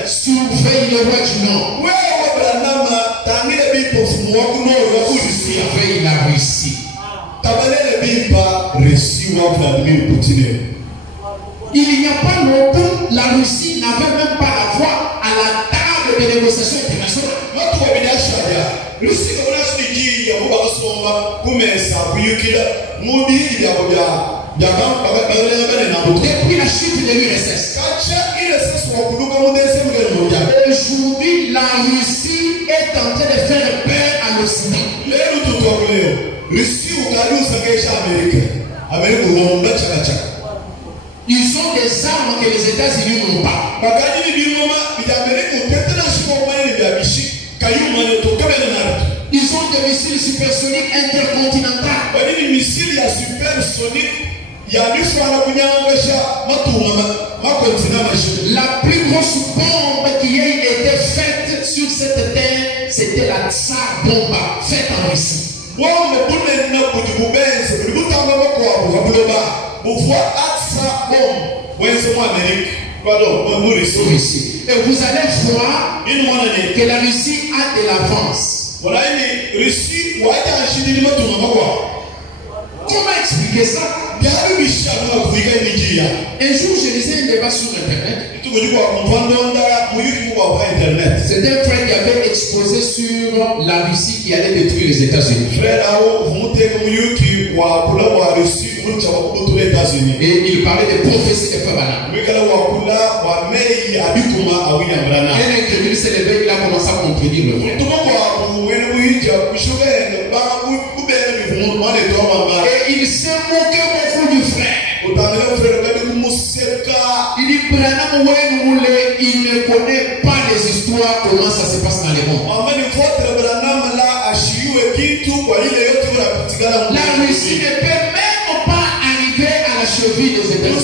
Surveille le roi du Nord. Surveille la Russie. Il n'y a pas longtemps, la Russie n'avait même pas la voix à la table des négociations internationales. Depuis la chute de l'URSS, aujourd'hui, la Russie est en train de faire peur à l'Occident. Ils ont des armes que les États-Unis n'ont pas. Ils ont des missiles supersoniques intercontinentaux. La plus grosse bombe qui a été faite sur cette terre, c'était la Tsar Bomba, faite en Russie. Et vous allez voir que la Russie a de l'avance. Comment expliquer ça? Un jour, je lisais un débat sur Internet. C'était un frère qui avait exposé sur la Russie qui allait détruire les États-Unis. Et il parlait des prophéties de Fabana. Un incrédule s'est levé, il a commencé à contredire le frère. Et il s'est moqué beaucoup du frère. Il dit, Branham, il ne connaît pas les histoires, comment ça se passe dans les mondes. La Russie ne peut même pas arriver à la cheville des États-Unis.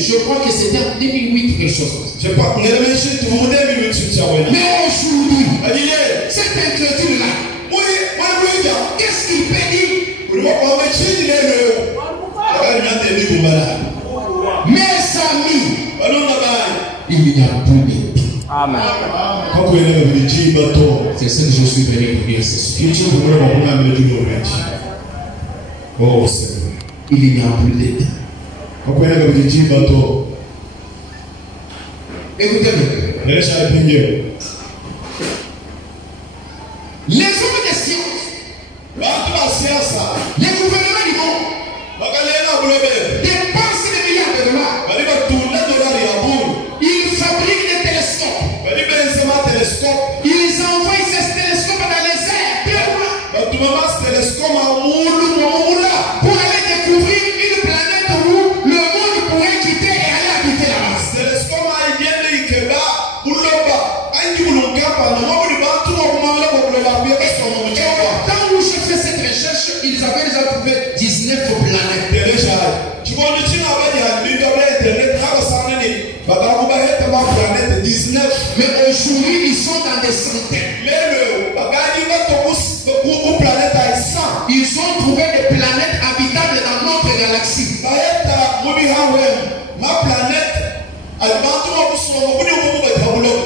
Je crois que c'était en 2008 quelque chose comme ça. Mais aujourd'hui, cet incrédule-là, qu'est-ce qu'il peut dire? Mes amis, il n'y a plus de paix. Amen. C'est ce que je suis venu pour dire ce soir. Oh Seigneur. Il n'y a plus de paix. Écoutez-moi. Les hommes des sciences, les gouvernements du monde dépensent des milliards de dollars. Ils fabriquent des télescopes. Ils envoient ces télescopes dans les airs. Aujourd'hui, ils sont dans des centaines. Ils ont trouvé des planètes habitables dans notre galaxie.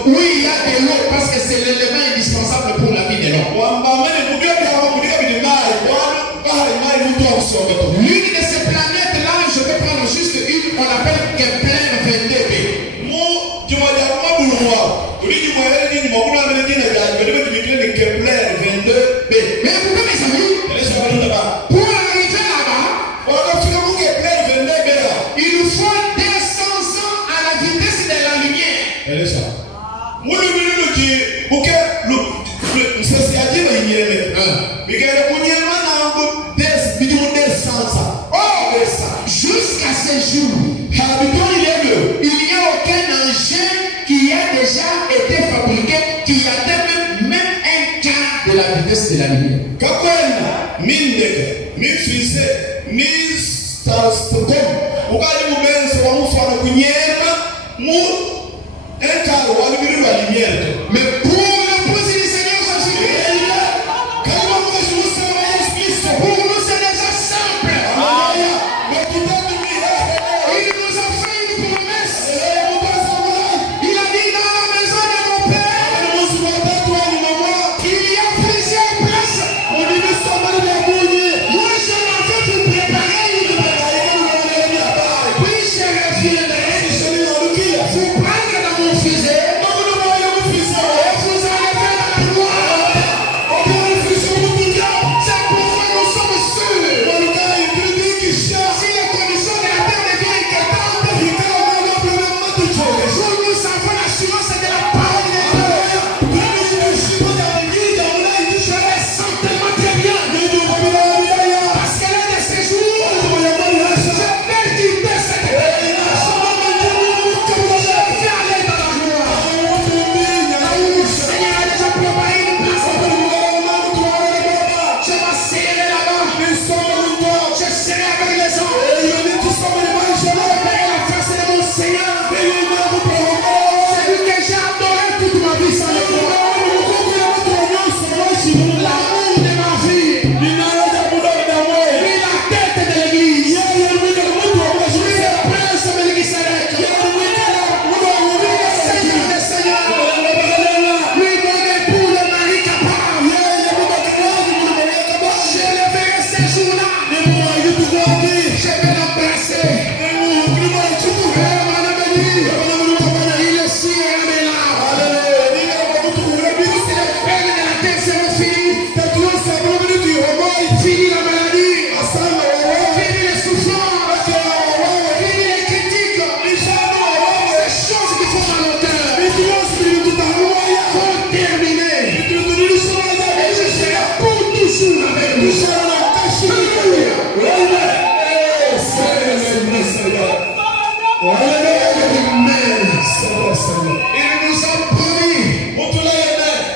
Oui, il y a de l'eau parce que c'est l'élément indispensable pour la vie de l'homme. L'une de ces planètes-là, je vais prendre juste une, on l'appelle Kepler 22b. Mais vous mes amis, pour arriver là-bas, il nous faut 200 ans à la vitesse de la lumière. Jusqu'à ce jour, il n'y a aucun engin qui a déjà été fabriqué qui atteint même un quart de la vitesse de la lumière. Mais pour l'épouse du Seigneur Jésus-Christ, pour nous c'est déjà simple. Il nous a fait une promesse. Il a dit dans la maison de mon Père, il y a plusieurs places. Moi je m'en vais vous préparer une place. Puis je reviendrai vous prendre dans mon fusil.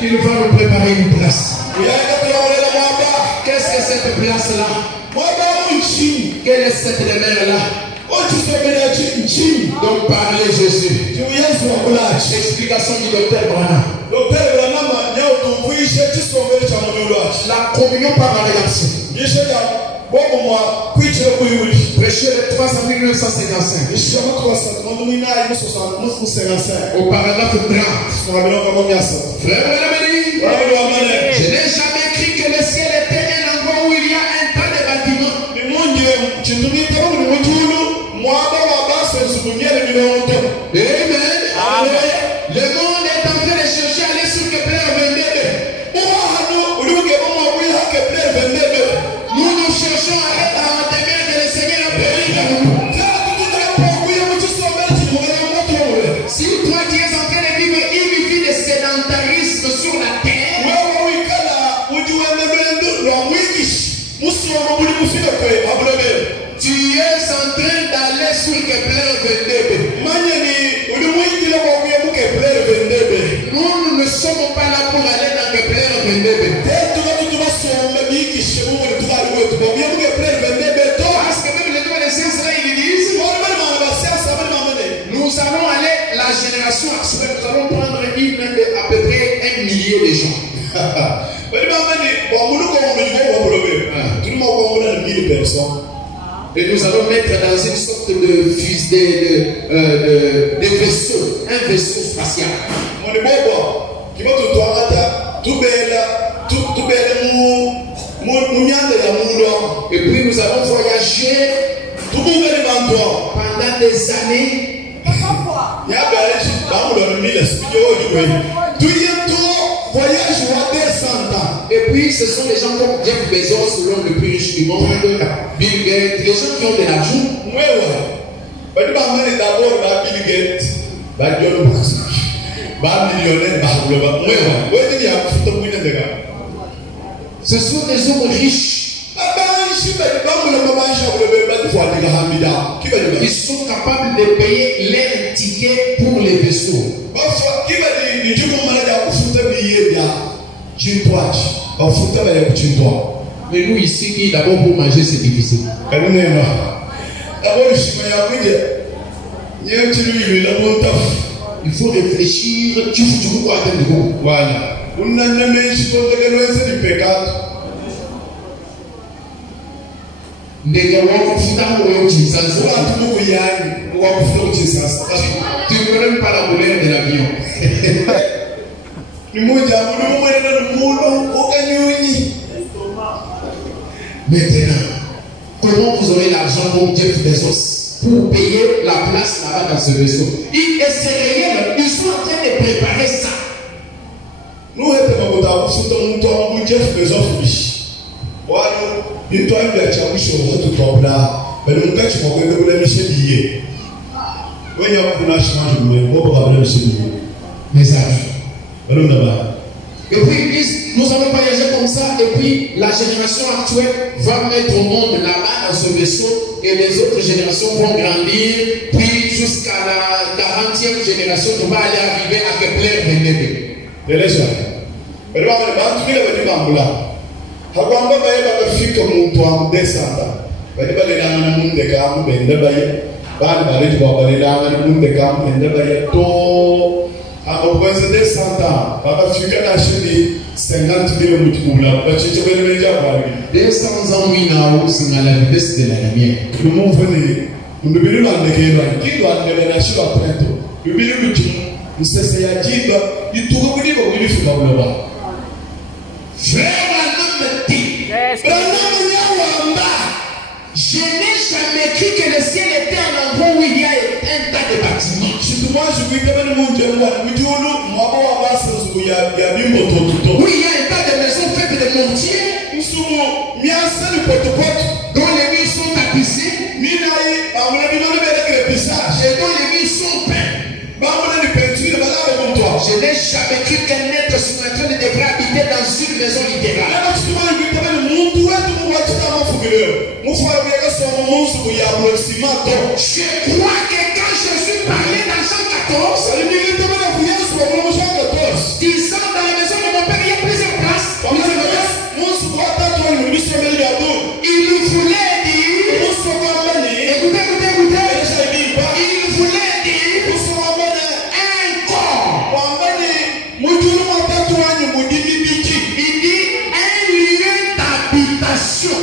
Il va nous préparer une place. Qu'est-ce que cette place-là? Quelle est cette demeure-là? Donc parlez Jésus. Explication du docteur Branham. La communion par la réaction. Prêché le 3 avril 1955. Au paragraphe 30. Frère, je n'ai jamais cru que le ciel était un endroit où il y a un tas de bâtiments. Amen. Le monde est en train de chercher à aller sur Kepler 22b. Nous nous cherchons à être à la demeure de le Seigneur a permis de nous. Si toi qui es en train de vivre une vie de sédentarisme sur la terre, tu es en train d'aller sur Kepler 22b. Nous ne sommes pas là pour aller dans Kepler 22b. Parce que même les droits des sciences là, ils disent nous allons aller la génération actuelle, nous allons prendre une gens. Et nous allons mettre dans une sorte de fusée, de vaisseau, un vaisseau spatial. Et puis nous allons voyager pendant des années. Et puis ce sont les gens comme Jeff Bezos, l'homme le plus riche du monde, Bill Gates, les gens qui ont de l'argent. Ce sont des hommes riches. Ils sont capables de payer les tickets pour les vaisseaux. Mais nous ici, qui d'abord pour manger, c'est difficile. Il faut réfléchir. Tu veux quoi attendre? Voilà. Tu peux même pas la couleur de l'avion. Maintenant, comment vous aurez l'argent pour Jeff Bezos pour payer la place là-bas dans ce vaisseau? Et c'est réel, ils sont en train de préparer ça. Nous Jeff Bezos. Mes amis. Et puis nous allons voyager comme ça. Et puis la génération actuelle va mettre au monde là-bas dans ce vaisseau. Et les autres générations vont grandir. Puis jusqu'à la 40e génération, tu vas aller arriver à Kepler 22. Hagomba baye bagafika muntu amudesanda bali balelana munde kamu bende baye bali bali babalelana munde kamu bende baye to amobwenze desanda bagafika na shini 50 km mutubula bachiche bele meja bali 200 ans wina usinga la vitesse de la lumière nous mon venir nous bilu na ndekelo kido andele na shiba prento bilu luti msese ya jiba ituko kudibo bilifika ulaba je n'ai jamais cru que le ciel était un endroit où il y a un tas de bâtiments. Où il y a un tas de maisons faites de mortier dont les murs sont tapissés et dont les murs sont peints. Je n'ai jamais cru qu'un être surnaturel devrait habiter dans une maison littérale. Je crois que quand Jésus parlait dans Jean 14, disant dans la maison de mon père, il y a plusieurs places. Il voulait dire, écoutez, il voulait dire un corps. Il dit un lieu d'habitation.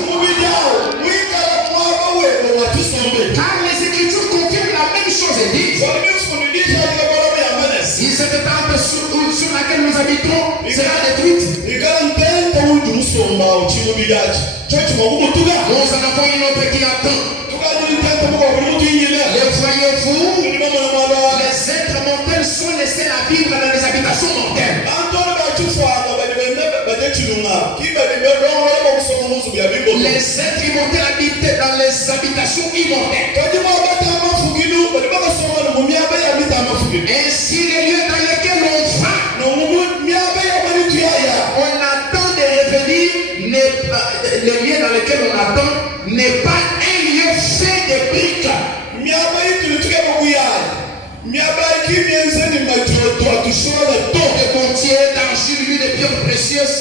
Car les Écritures confirment la même chose et disent, si cette tente sur laquelle nous habitons sera détruite, nous en avons une autre qui attend. Les voyez-vous, les êtres mortels sont laissés à vivre dans les habitations mortelles. Les êtres immortels habitent dans les habitations immortelles. Ainsi, les lieux dans lesquels on va, on attend de revenir, les lieux dans lesquels on attend n'est pas un lieu fait de briques. De mortier, d'argile, de pierres précieuses.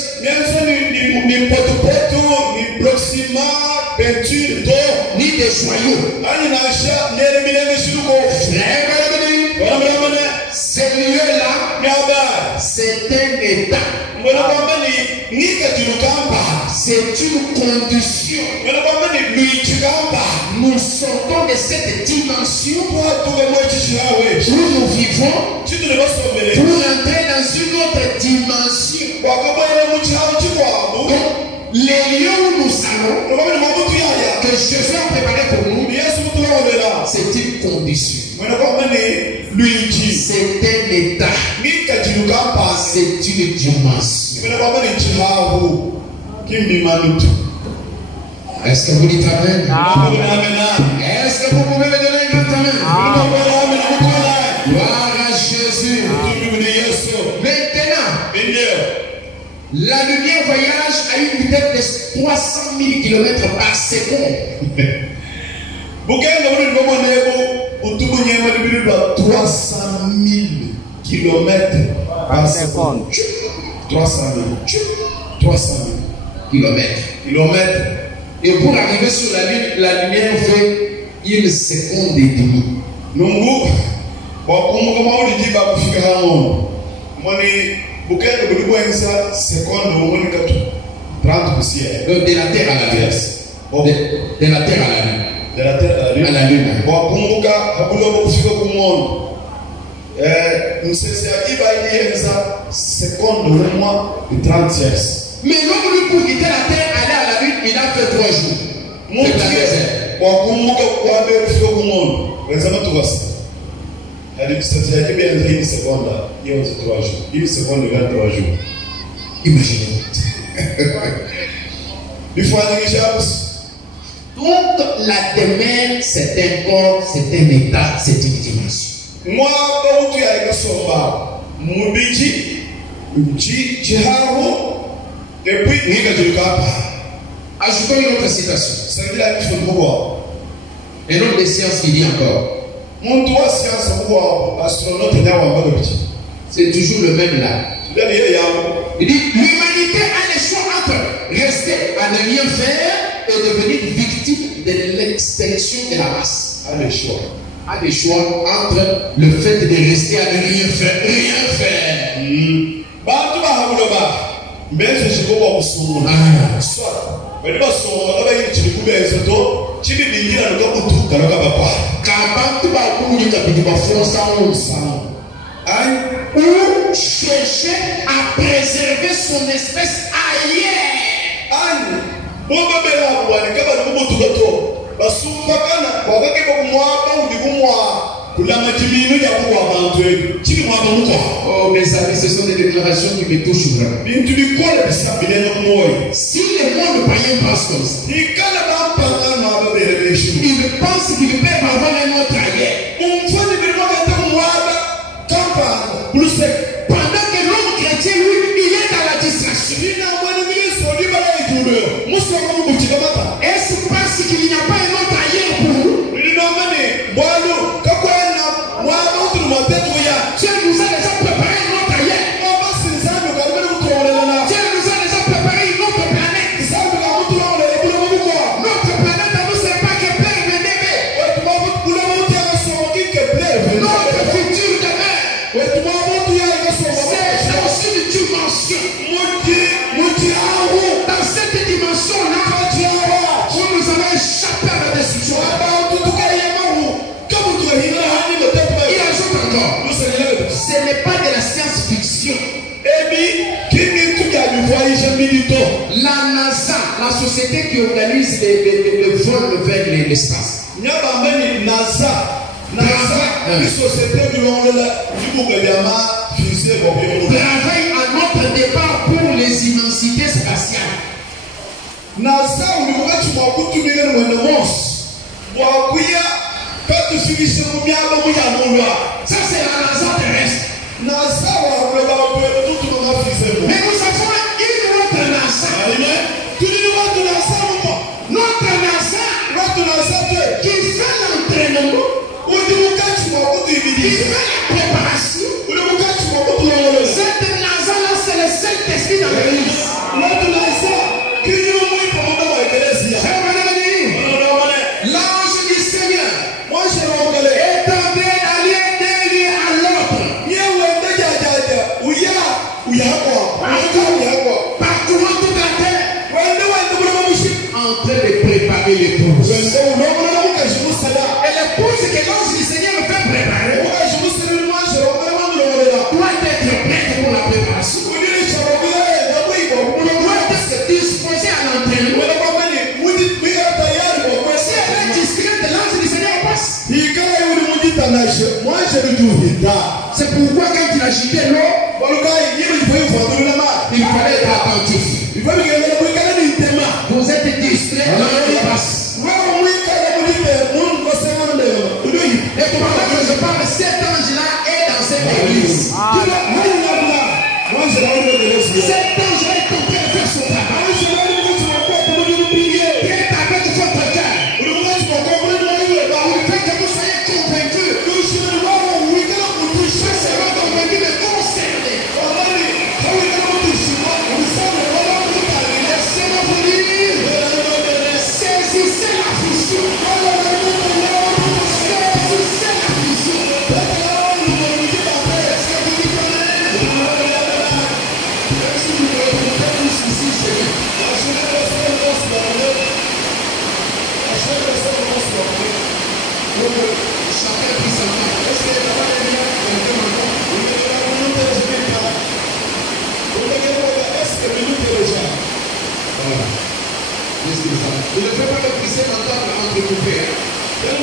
Ni des joyaux. Ces lieux-là, c'est un état. C'est une condition. Nous sortons de cette dimension où nous vivons pour entrer dans une autre dimension. Donc, les lieux où nous allons, que Jésus a préparé pour nous, c'est une condition. C'est un état. C'est une dimension. Est-ce que vous dites amen? Est-ce que vous pouvez me donner un grand amen? Gloire à Jésus. Maintenant, la lumière voyage à une vitesse de 300 000 km par seconde. 300 000 km par seconde. 300 000 kilomètres. Et pour arriver sur la lune, la lumière fait 1 seconde et demie. De la terre à la lune. De la terre à la lune. De la terre à la lune. Mais l'homme lui pour quitter la terre, aller à la lune, il a fait 3 jours. Imaginez. Donc la demeure, c'est un corps, c'est un état, c'est une dimension. Et puis, ajoutons une autre citation. Un homme de science qui dit encore. C'est toujours le même là. Il dit l'humanité a le choix entre rester à ne rien faire et devenir victime de l'extinction de la race. A le choix entre le fait de rester à ne rien faire. Ou chercher à préserver son espèce ailleurs. Oh mes amis, ce sont des déclarations qui me touchent vraiment. Si le monde païen pense comme ça, il pense qu'il peut avoir un autre ailleurs. Pendant que l'homme chrétien, lui, il est dans la distraction. Est-ce parce qu'il n'y a pas un autre ailleurs pour nous? Dieu nous a déjà préparé un autre ailleurs. Dieu nous a déjà préparé une autre planète. Notre planète à nous, ce n'est pas que Kepler, mais notre futur demain. C'est dans une dimension. Dans cette dimension-là, où nous avons échappé à la destruction. Il ajoute encore, ce n'est pas de la science-fiction. La NASA, la société qui organise les vols vers l'espace, travaille à notre départ pour les immensités spatiales. Ça, c'est la NASA terrestre. Mais nous avons une autre NASA. Notre NASA qui fait l'entraînement, qui fait la préparation. Cette NASA-là, c'est le Saint-Esprit dans l'Église. L'ange du Seigneur est en train d'aller d'un lieu à l'autre. Parcourant toute la terre. Moi je le dis. C'est pourquoi quand il a jeté l'eau, il fallait être attentif. Vous êtes distrait, il passe. Et pendant que je parle, cet ange-là est dans cette église. Cet ange-là est en train de faire son travail. Il est avec votre cœur. Il fait que vous soyez convaincus. Pas seulement convaincus, mais concernés. Laissez-moi vous dire, saisissez la vision. Saisissez la vision. Chacun prie sa main. Est-ce que la main est bien? Vous ne faites pas le prier maintenant entrecoupé. Un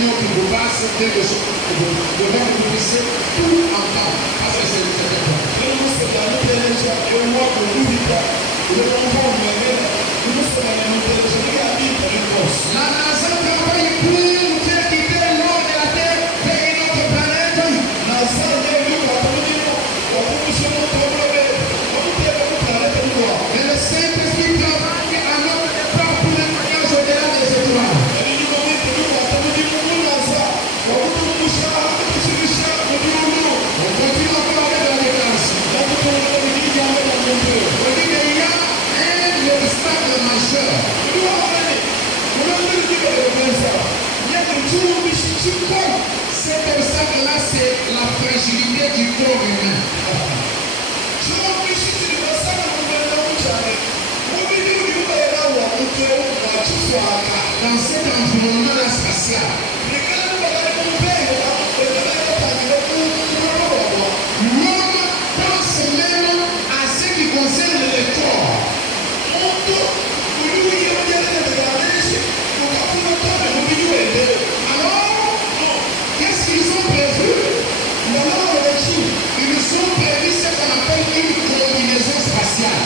mot qui vous passe, quelque chose que vous devez vous prier tout en temps. Parce que c'est important. La nation travaille pour nous faire quitter l'or de la terre vers une autre planète. Et le Saint-Esprit travaille à notre départ pour le voyage au-delà des étoiles. On continue encore avec la déclaration. On dit qu'il y a un obstacle majeur. Cet obstacle-là, c'est la fragilité du corps humain. Dans cet environnement spatial, l'homme pense même à ce qui concerne le corps. Alors, qu'est-ce qu'ils ont prévu? Ils ont prévu ce qu'on appelle une combinaison spatiale.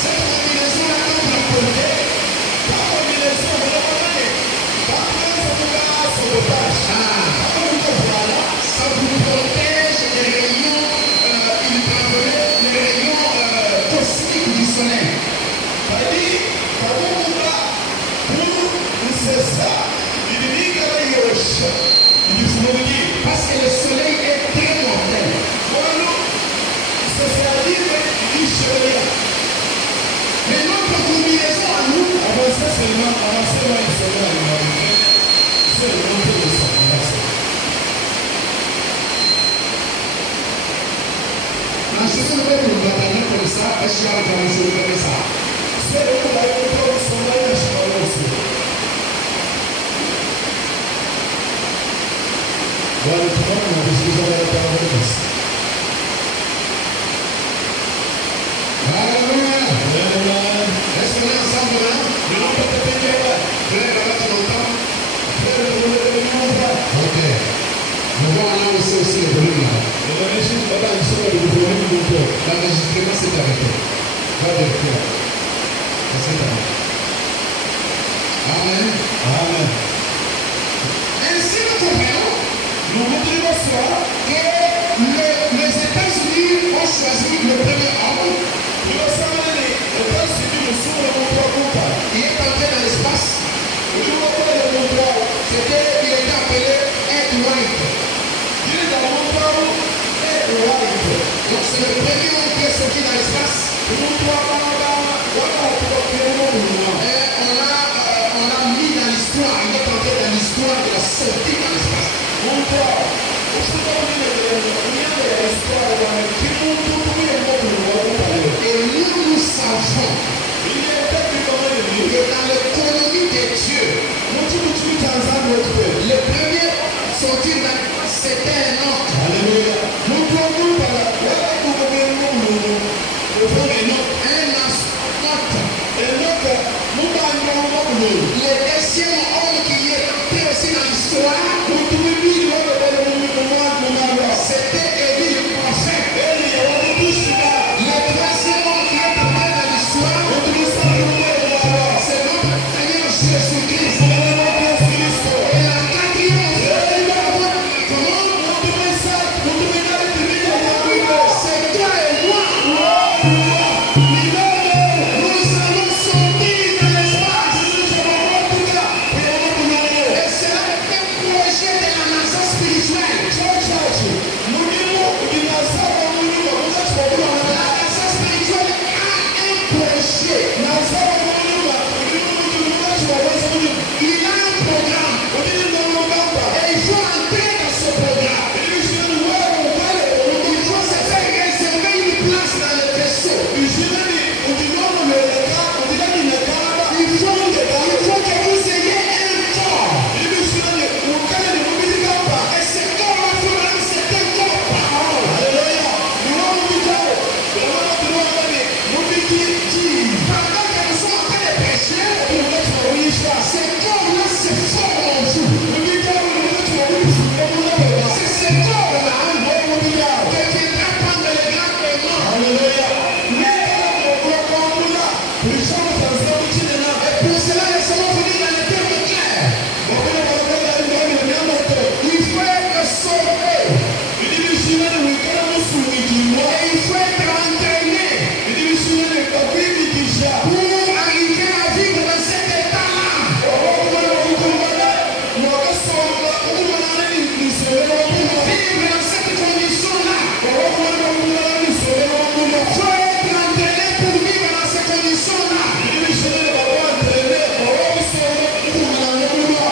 Cette combinaison-là, comme la portée, ça vous protège des rayons ultraviolets, les rayons cosmiques du soleil. Parce que le soleil est très mortel. Mais notre combinaison à nous, je sais pas pour le bataillon comme ça, est-ce que je vais faire comme ça? Voilà, tout le monde, on a discuté avec la parole. Alléluia. Est-ce qu'on est ensemble là? Non, pas de payer. Frère, là, tu m'entends? Ok. On va aller aussi le volume là. L'enregistrement s'est arrêté. Va vérifier. Ça s'est arrêté. Amen. Amen. Ainsi, nous comprenons que les États-Unis ont choisi le premier homme qui est entré dans l'espace. Il était appelé Ed White. Donc c'est le premier homme qui est sorti dans l'espace. Et on l'a mis dans l'histoire. Il est entré dans l'histoire de la sortie dans l'espace. deuxième homme qui est entré aussi dans l'histoire, c'était Élie le prophète. Le troisième homme qui est entré dans l'histoire, c'est notre Seigneur Jésus-Christ. Et la quatrième fois, c'est toi et moi. Nous allons sortir dans l'espace. Et c'est là le projet de la nation spirituelle. La nation spirituelle a un projet. Il a un programme. Et il faut entrer dans ce programme. Il faut se faire réserver une place dans le vaisseau. Il faut que vous ayez un corps. Et ce corps-là, c'est un corps parole. Pendant que nous sommes en train de prêcher, ce corps-là se forme en vous. C'est ce corps-là qui viendra prendre les grands paiements. Et pour cela, laissez-moi vous dire dans les termes clairs. Il faut être sauvé. Et il faut être entraîné pour arriver à vivre dans cet état-là. Vivre dans cette condition-là. Il faut être entraîné pour vivre dans ces conditions-là.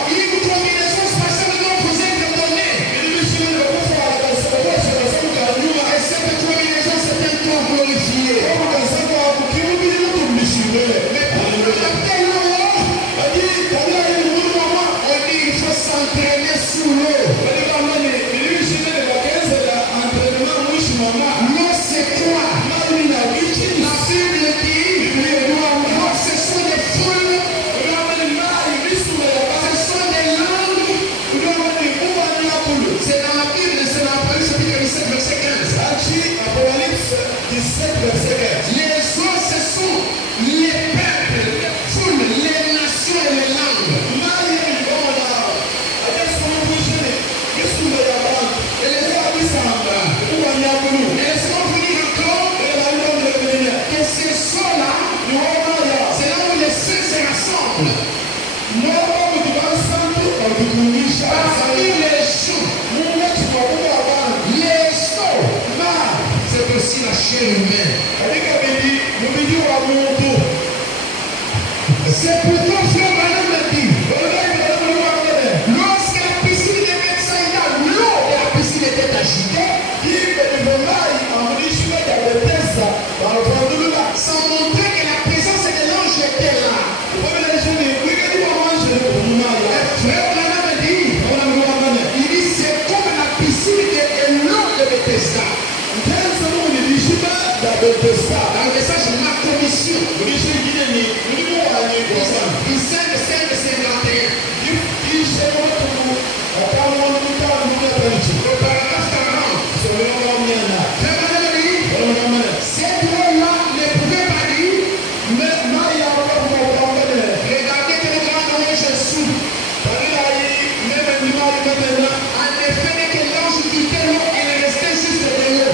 Une combinaison spatiale doit vous être donnée. Et cette combinaison, c'est un corps glorifié. Mais pour nous adapter là-haut, on dit il faut s'entraîner sous l'eau. L'eau, c'est quoi? La Bible dit, l'eau, ce sont des foules, ce sont des langues. C'est dans la Bible, c'est dans Apocalypse chapitre 17, verset 15. Les eaux, ce sont les peuples, les foules, les nations et les langues. Et les et laissez-moi vous dire encore que ces eaux-là, c'est là où les saints se rassemblent. Parmi les champs, les eaux, c'est aussi la chair humaine. C'est pourquoi frère Branham me dit, lorsque la piscine de Bethsaïda, l'eau de la piscine était agitée, sans montrer que la présence de l'ange était là. Frère Branham me dit, il dit c'est comme la piscine de l'eau de Bethesda. Dans le message de ma commission, il sert le 5:51. Au paragraphe 40. Frère Branham me dit, cette eau-là ne pouvait pas dire, regardez que le grand ange souffle. En effet, dès que l'ange quittait l'eau, il restait juste de l'eau.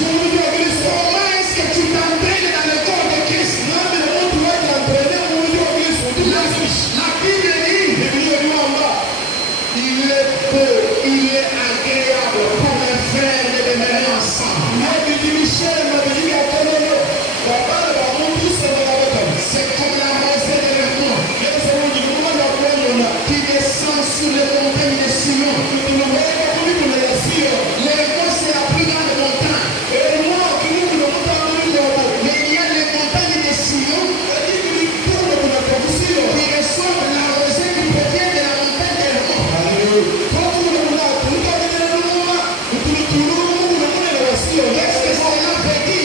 est-ce que tu t'entraînes dans le corps de Christ? La Bible dit, il est beau, il est agréable pour les frères de demeurer ensemble. C'est comme la rosée de Hermon qui descend sur les montagnes de Sion. L'Hermon, c'est la plus grande montagne. Mais il y a les montagnes de Sion qui reçoivent la rosée qui provient de la montagne d'Hermon. Qu'est-ce que cela veut dire?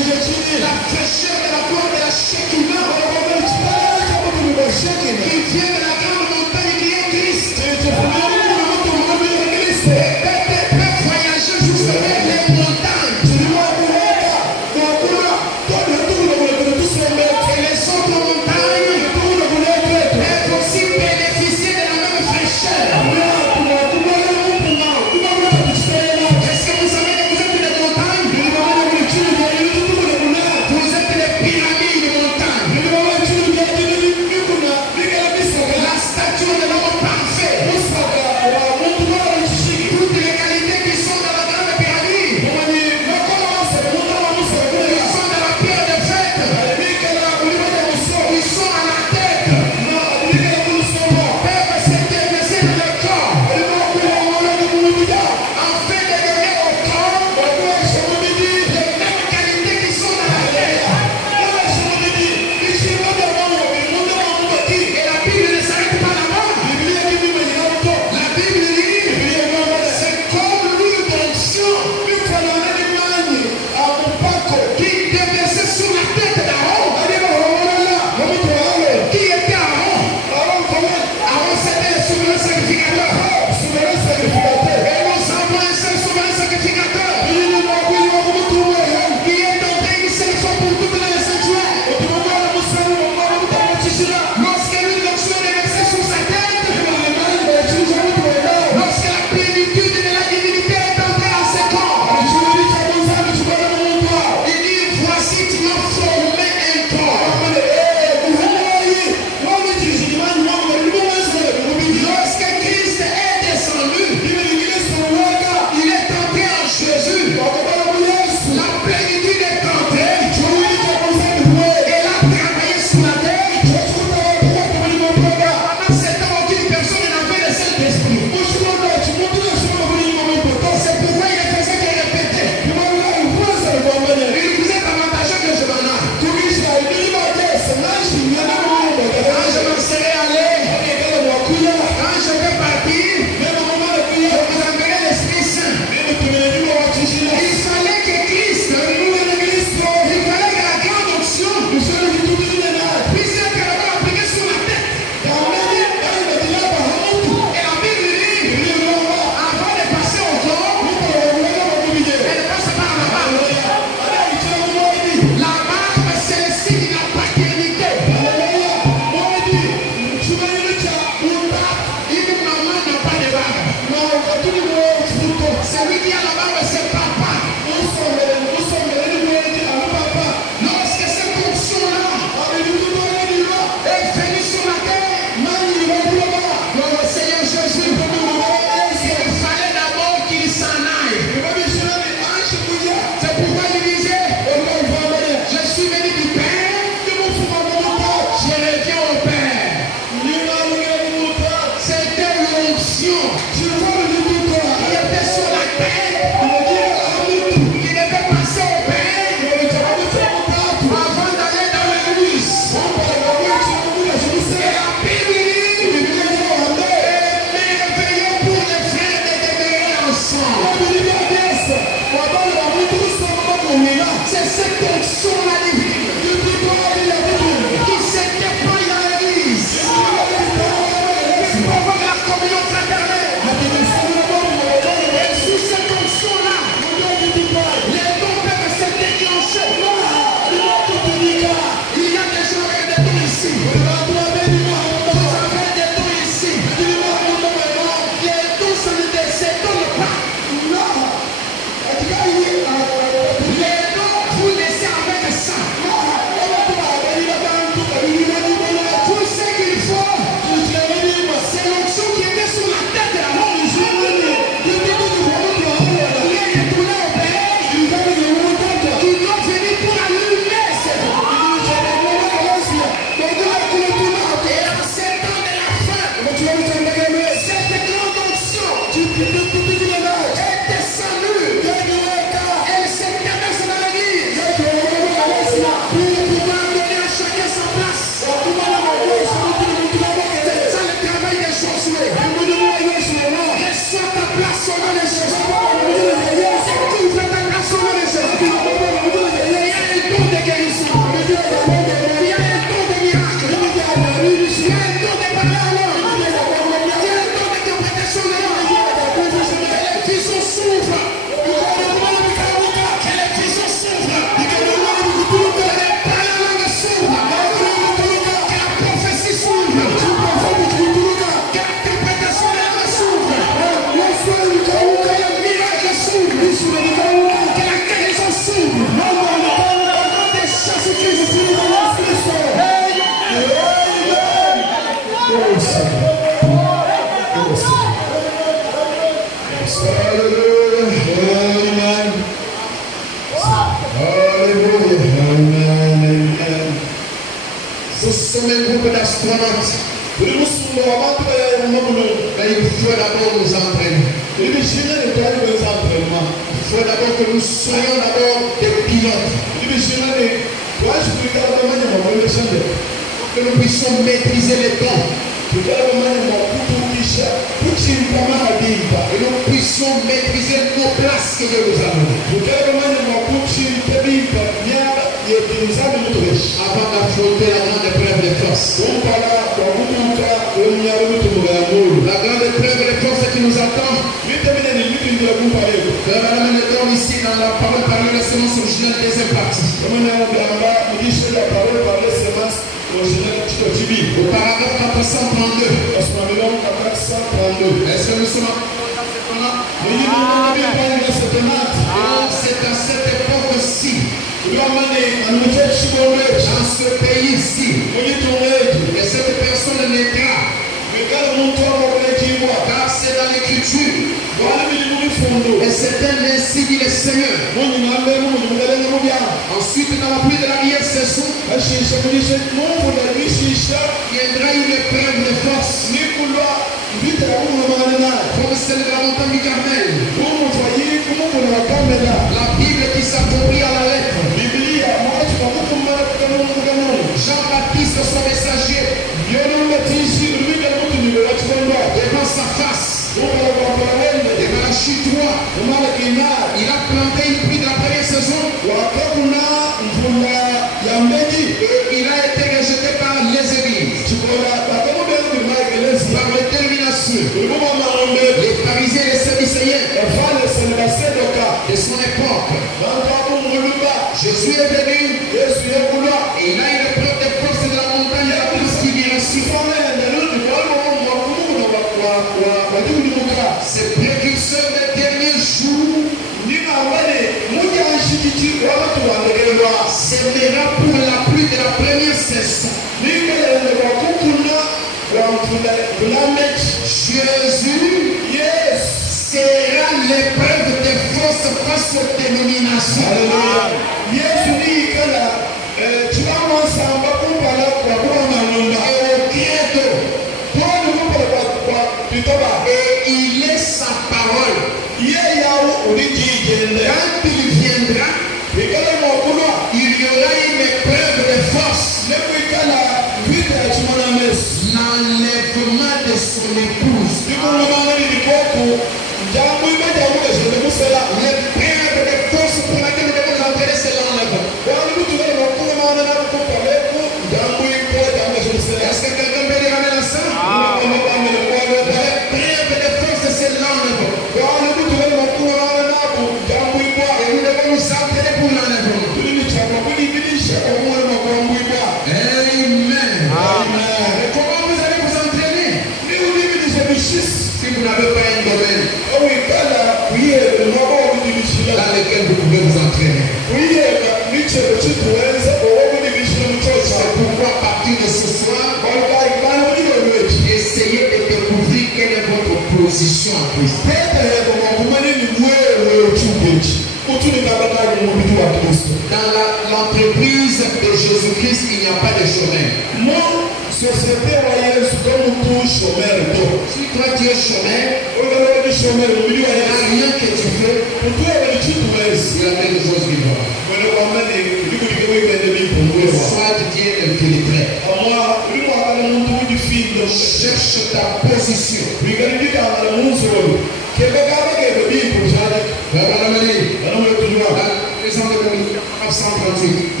38.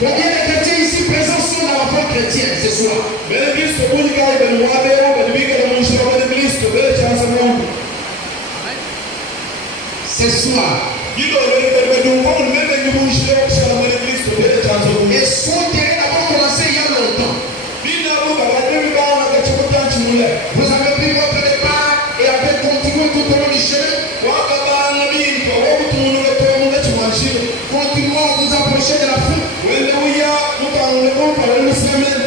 Combien de chrétiens ici présents sont dans la foi chrétienne ce soir? Ce soir. Et son terrain d'abord commencé il y a longtemps. Vous avez pris votre départ et avez continué tout au long du chemin. Continuons à vous approcher de la fin.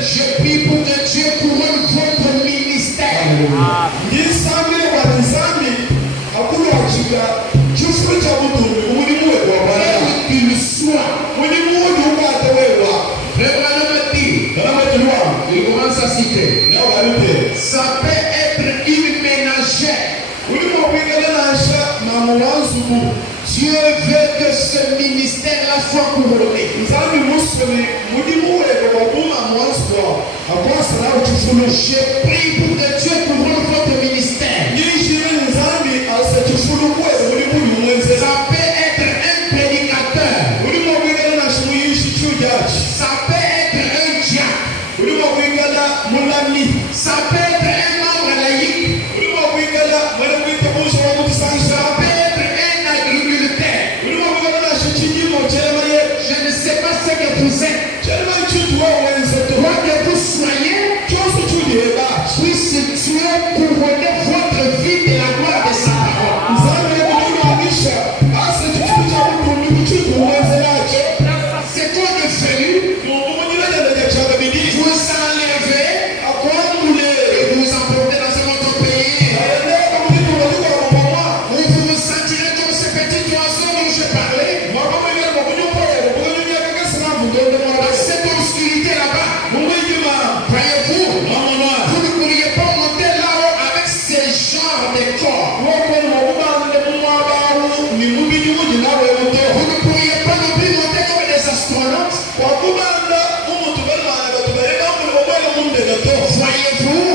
Je prie pour que Dieu couronne votre ministère. Qu'il soit. Il commence à citer. Ça peut être une ménagère. Dieu veut que ce ministère-là soit couronné. Je prie pour que Dieu couronne votre ministère. Ça peut être un prédicateur. Ça peut être un diacre. Ça peut être un membre laïque. Ça peut être un agriculteur. Je ne sais pas ce que vous êtes. Quoi que vous soyez, puisse Dieu couronner votre vie de la gloire de sa parole. C'est toi de feu. Vous enlevez et vous emportez dans un autre pays. Vous vous sentirez comme ce petit oiseau dont je parlais. Dans cette obscurité là-bas, voyez-vous, vous ne pourriez pas monter là-haut avec ce genre de corps. Vous ne pourriez pas non plus monter comme des astronautes. Voyez-vous,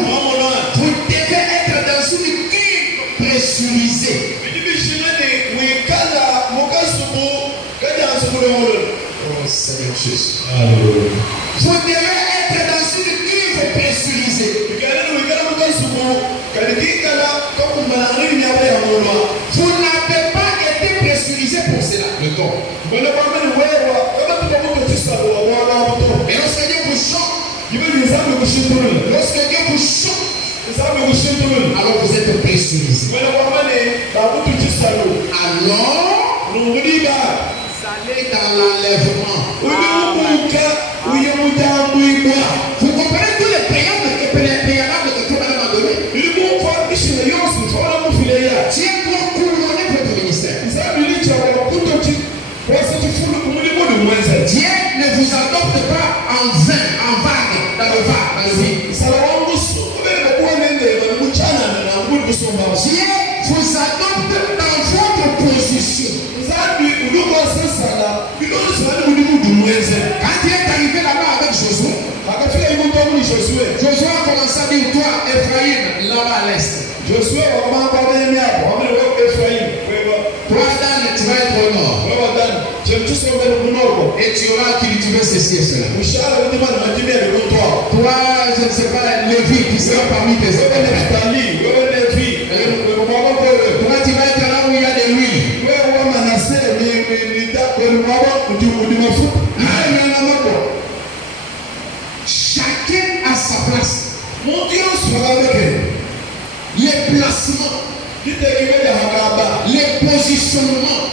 vous devez être dans une cuve pressurisée. Oh Seigneur Jésus. Vous devez être dans une cuve pressurisée. Vous n'avez pas été pressurisé pour cela. Le corps. Et lorsque Dieu vous chante, alors vous êtes pressurisé. Alors, vous allez dans l'enlèvement. Vous comprenez tous les préalables que tout le monde a donné. Dieu doit couronner votre ministère. Dieu ne vous adopte pas en vain, en vague, dans le vide. Dieu vous adopte dans votre position. Quand il est arrivé là-bas avec Josué, Josué a commencé à dire, toi, Ephraïm, là-bas à l'est. Toi, Dan, tu vas être au nord. Et tu auras cultivé ceci et cela. Toi, je ne sais pas, Lévi, qui sera parmi tes enfants. Toi, tu vas être là où il y a des huiles. Chacun a sa place. Les placements, les positionnements.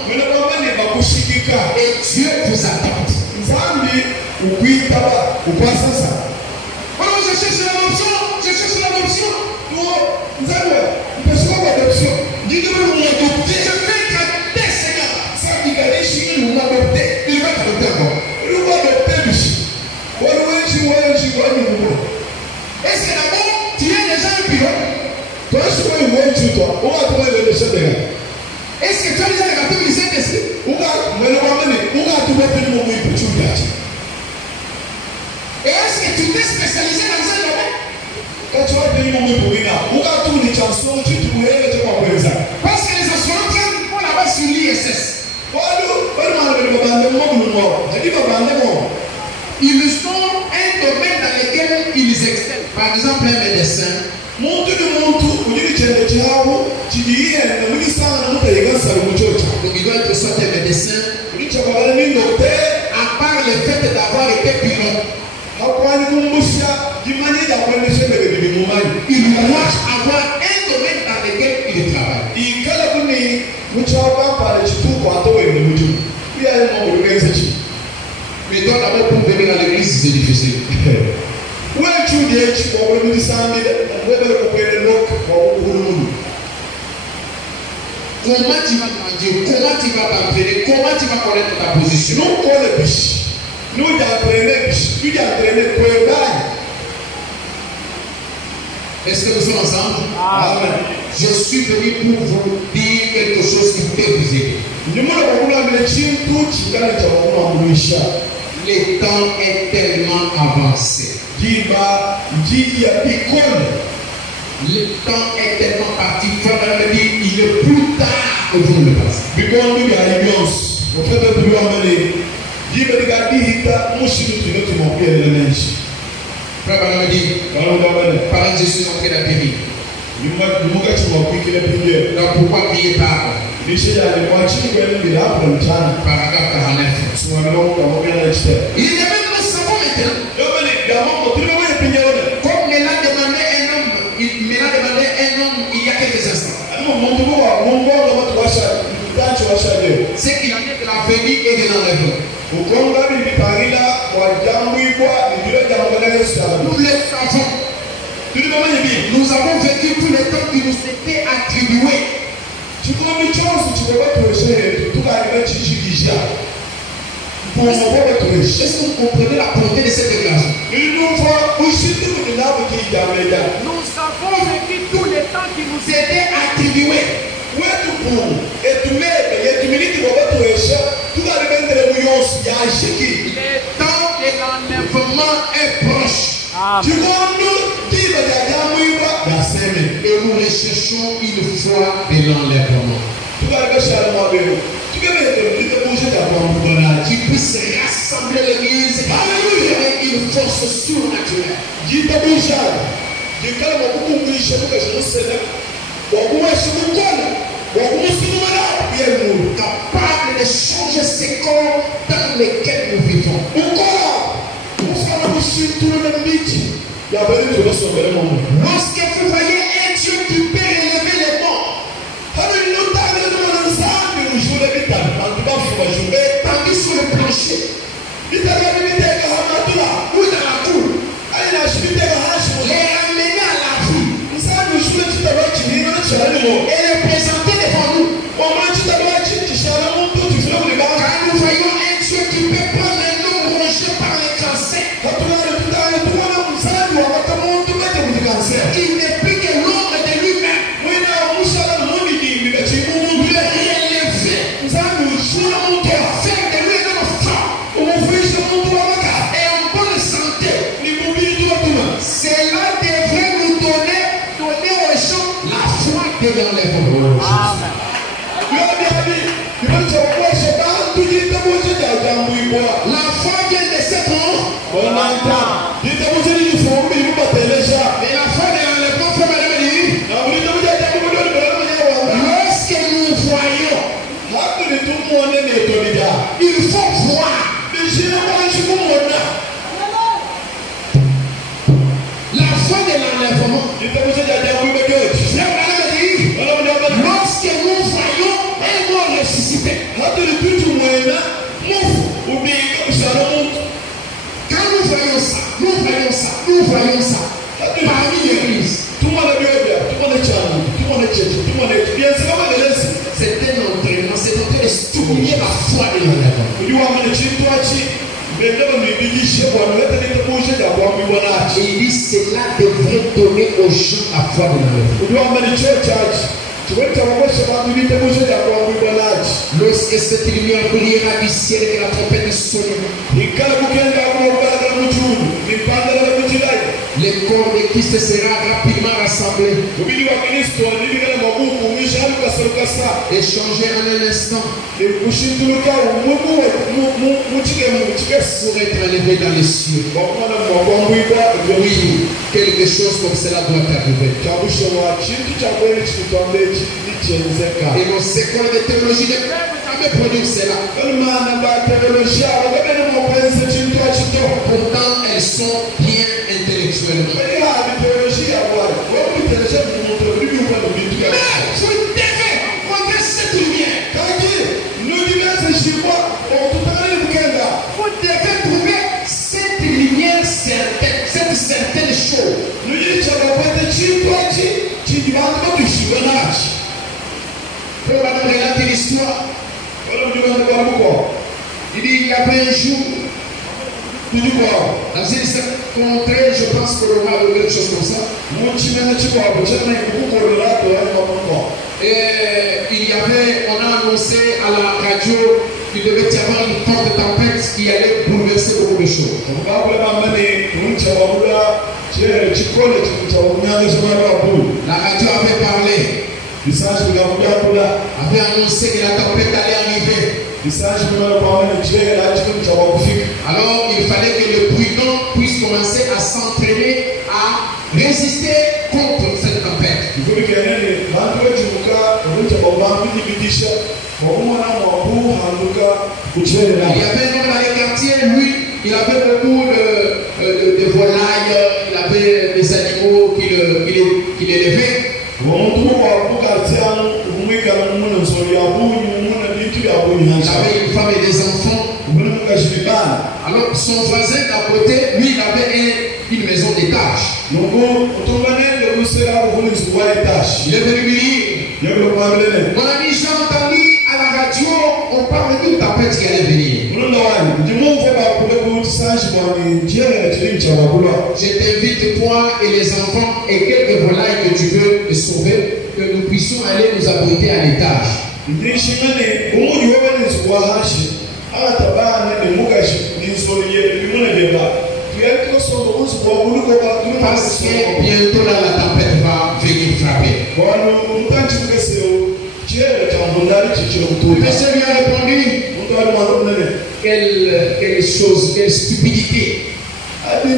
Et Dieu vous adopte. Alors je cherche l'adoption. Dis-moi, vous m'adoptez. Je vais t'adopter, Seigneur. Vous m'adoptez. Il va t'adopter encore. Est-ce que d'abord, tu es déjà un pilote? Est-ce que tu as déjà regardé le Saint-Esprit? Et est-ce que tu t'es spécialisé dans un domaine? Ils sont un domaine dans lequel ils excellent. Par exemple, un médecin. Donc il doit être soit un médecin, à part le fait d'avoir été pilote. Il doit avoir un domaine dans lequel il travaille. Mais toi d'abord pour venir à l'église c'est difficile. Comment tu vas manger, comment tu vas t'entraîner, comment tu vas connaître ta position? Est-ce que nous sommes ensemble? Amen. Je suis venu pour vous dire quelque chose qui peut vous aider. Le temps est tellement avancé. Le temps est tellement parti. Il faut me dire, il est plus tard que vous ne le pensez. Frère Barnabé dit, par je suis entré dans la péri. Donc pourquoi prier par paragraphe 49. Il est même nous savons maintenant. Comme il l'a demandé un homme, il y a quelques instants. C'est qu'il en est de la venue et de l'enlèvement. Nous le savons. Nous avons vécu tout le temps qui nous était attribué. Est-ce que vous comprenez la portée de cette déclaration? Nous avons vécu tout le temps qui nous était attribué. Le temps de l'enlèvement est proche. Et nous recherchons une foi de l'enlèvement qui puisse rassembler l'église et une force surnaturelle. Capable de changer ces corps dans lesquels nous vivons. Lorsque vous voyez un Dieu qui peut élever les morts, tandis sur le plancher, ou dans la cour, les ramener à la vie et les présenter devant nous. Quand nous voyons un Dieu qui peut prendre un homme rongé par le cancer, il n'est plus que l'ombre de lui-même. Le rélever, faire de lui un homme fort et en bonne santé. Cela devrait nous donner aux gens la foi de l'enlèvement. La foi vient de ce monde. Et la foi de l'enlèvement, lorsque nous voyons, il faut voir. La foi de l'enlèvement. Lorsque nous voyons un mort ressuscité, quand nous voyons ça parmi l'église, c'est un entraînement, c'est en train de stimuler la foi de l'enlèvement. Et il dit cela devrait donner aux gens la foi de l'enlèvement. Lorsque cette lumière brillera du ciel et que la trompette sonnera, le corps de Christ sera rapidement rassemblé. changer en un instant pour être élevé dans les cieux. Oui, quelque chose comme cela doit arriver. Et nos écoles de théologie ne peuvent jamais produire cela. Pourtant, elles sont bien intellectuellement. Mais vous devez rencontrer cette lumière. Vous devez trouver cette lumière certaine, cette certaine chose. On va nous relater l'histoire. Il dit, il y avait un jour, dans une certaine contrée, je pense que l'on a quelque chose comme ça. Et il y avait, on a annoncé à la radio qu'il devait y avoir une forte tempête qui allait bouleverser beaucoup de choses. La radio avait parlé, avait annoncé que la tempête allait arriver. Alors il fallait que le prudent puisse commencer à s'entraîner à résister contre cette tempête. Il y avait un homme dans les quartiers, lui, il avait beaucoup de volailles, il avait des animaux qu'il élevait. Il avait une femme et des enfants. Alors son voisin d'à côté, lui, il avait une maison d'étage. Il est venu lui dire, mon ami, j'ai entendu à la radio, on parle d'une tempête qui allait venir. Je t'invite, toi et les enfants et quelques volailles que tu veux sauver, que nous puissions aller nous abriter à l'étage. Parce que bientôt là, la tempête va venir frapper. Monsieur lui a répondu, quelle chose, quelle stupidité. Ces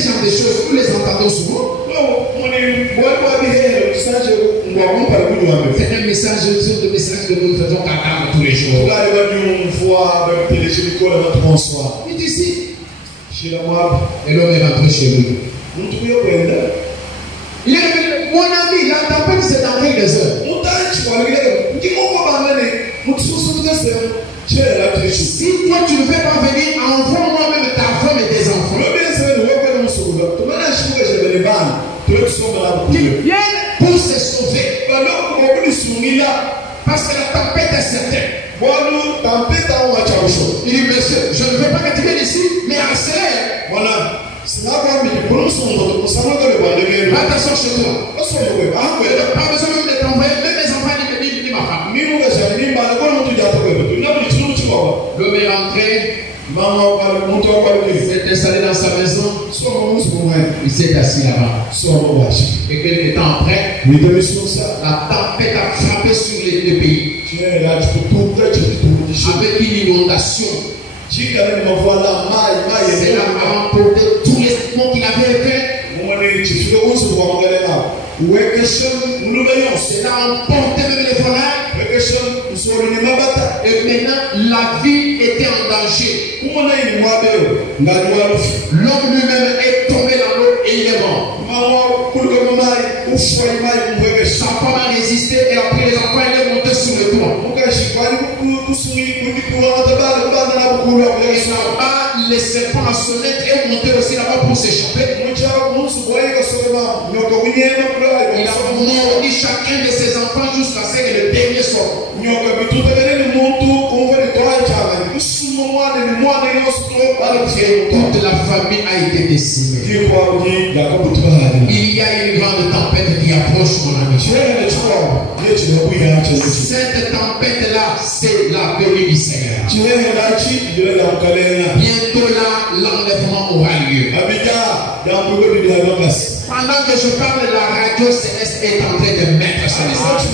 genre de choses, nous les entendons souvent. C'est un message, une sorte de message que nous faisons qu'attendre tous les jours. Il dit ici. Et l'homme est rentré chez lui. Il est revenu, mon ami, la tempête c'est dans quelques heures. Si toi tu ne fais pas venir, envoie-moi même ta femme et tes enfants. Qu'ils viennent pour se sauver. Parce que la tempête est certaine. Il dit, monsieur, je ne veux pas que tu viennes ici, mais accélère. Va t'asseoir chez toi. Pas besoin même de t'envoyer, même les enfants ni ma femme. L'homme est rentré, il s'est installé dans sa maison, il s'est assis là-bas. Et quelques temps après, la tempête a frappé sur le pays avec une inondation. Cela a emporté tous les éléments qu'il avait fait. Cela a emporté même les volailles. Et maintenant, la vie était en danger. L'homme lui-même est tombé dans l'eau et il est mort. Sa femme a résisté et après les enfants, elle est montée sur le toit. Et là-bas, les serpents à sonnette est monté aussi là-bas pour s'échapper. Il a mordu chacun de ses enfants jusqu'à ce que le dernier sorte. Toute la famille a été décimée. Il y a une grande tempête qui approche, mon ami. Cette tempête-là, c'est la venue du Seigneur. Bientôt là, l'enlèvement aura lieu. Pendant que je parle, la radio céleste est en train de mettre ce message.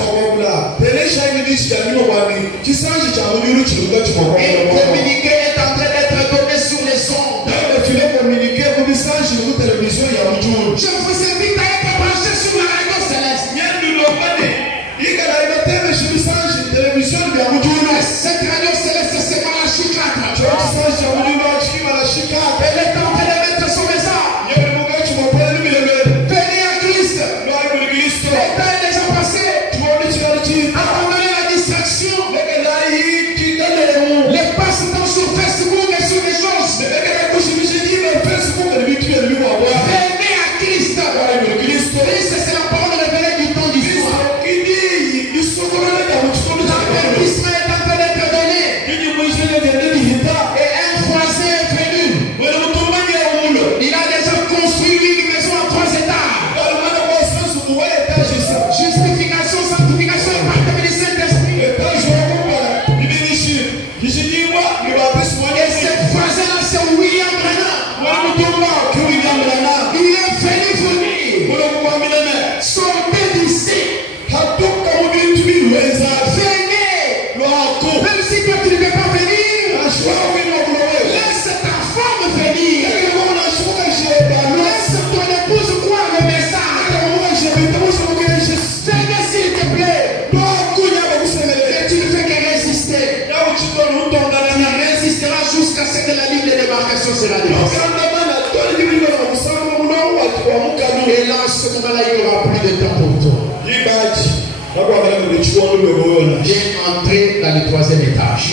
Et communiquer est en train d'être donné sur les ondes. Je vous invite à être branché sur la radio céleste. Cette radio céleste, c'est Malachie 4. Elle est en train de mettre son message. Venez à Christ. Le temps est déjà passé. Abandonnez la distraction. Les passes sont sur Facebook et sur les choses. Venez à Christ. Christ, c'est la parole révélée du temps du soir. L'avertissement est en train d'être donné. Et un voisin est venu. Il a déjà construit une maison à 3 étages. Justification, sanctification, pacte du Saint-Esprit. Et cette voisin-là, c'est William Branham. Il est venu vous dire, sortez d'ici. Venez. Même si toi tu ne veux pas venir, laisse ta femme venir. Laisse ton épouse croire le message. Venez s'il te plaît. Et tu ne fais que résister. Tu résisteras jusqu'à ce que la ligne de démarcation sera dépassée. Et là, ce moment-là, il n'y aura plus de temps pour toi. Viens entrer dans le 3e étage.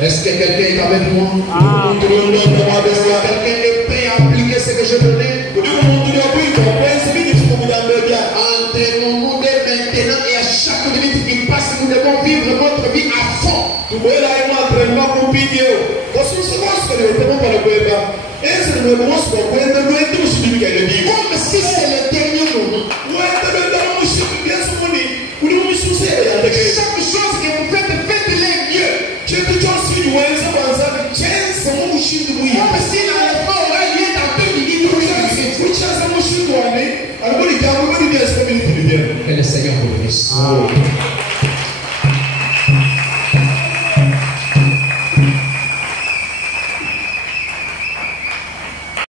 Est-ce que quelqu'un est avec moi? Quelqu'un est prêt à appliquer ce que je donnais? Entraînons-nous dès maintenant et à chaque minute qui passe, nous devons vivre notre vie à fond. Comme si c'est le dernier moment. Chaque chose que vous faites, faites-les mieux. Comme si l'enlèvement aura lieu dans 2 minutes. Que le Seigneur vous bénisse.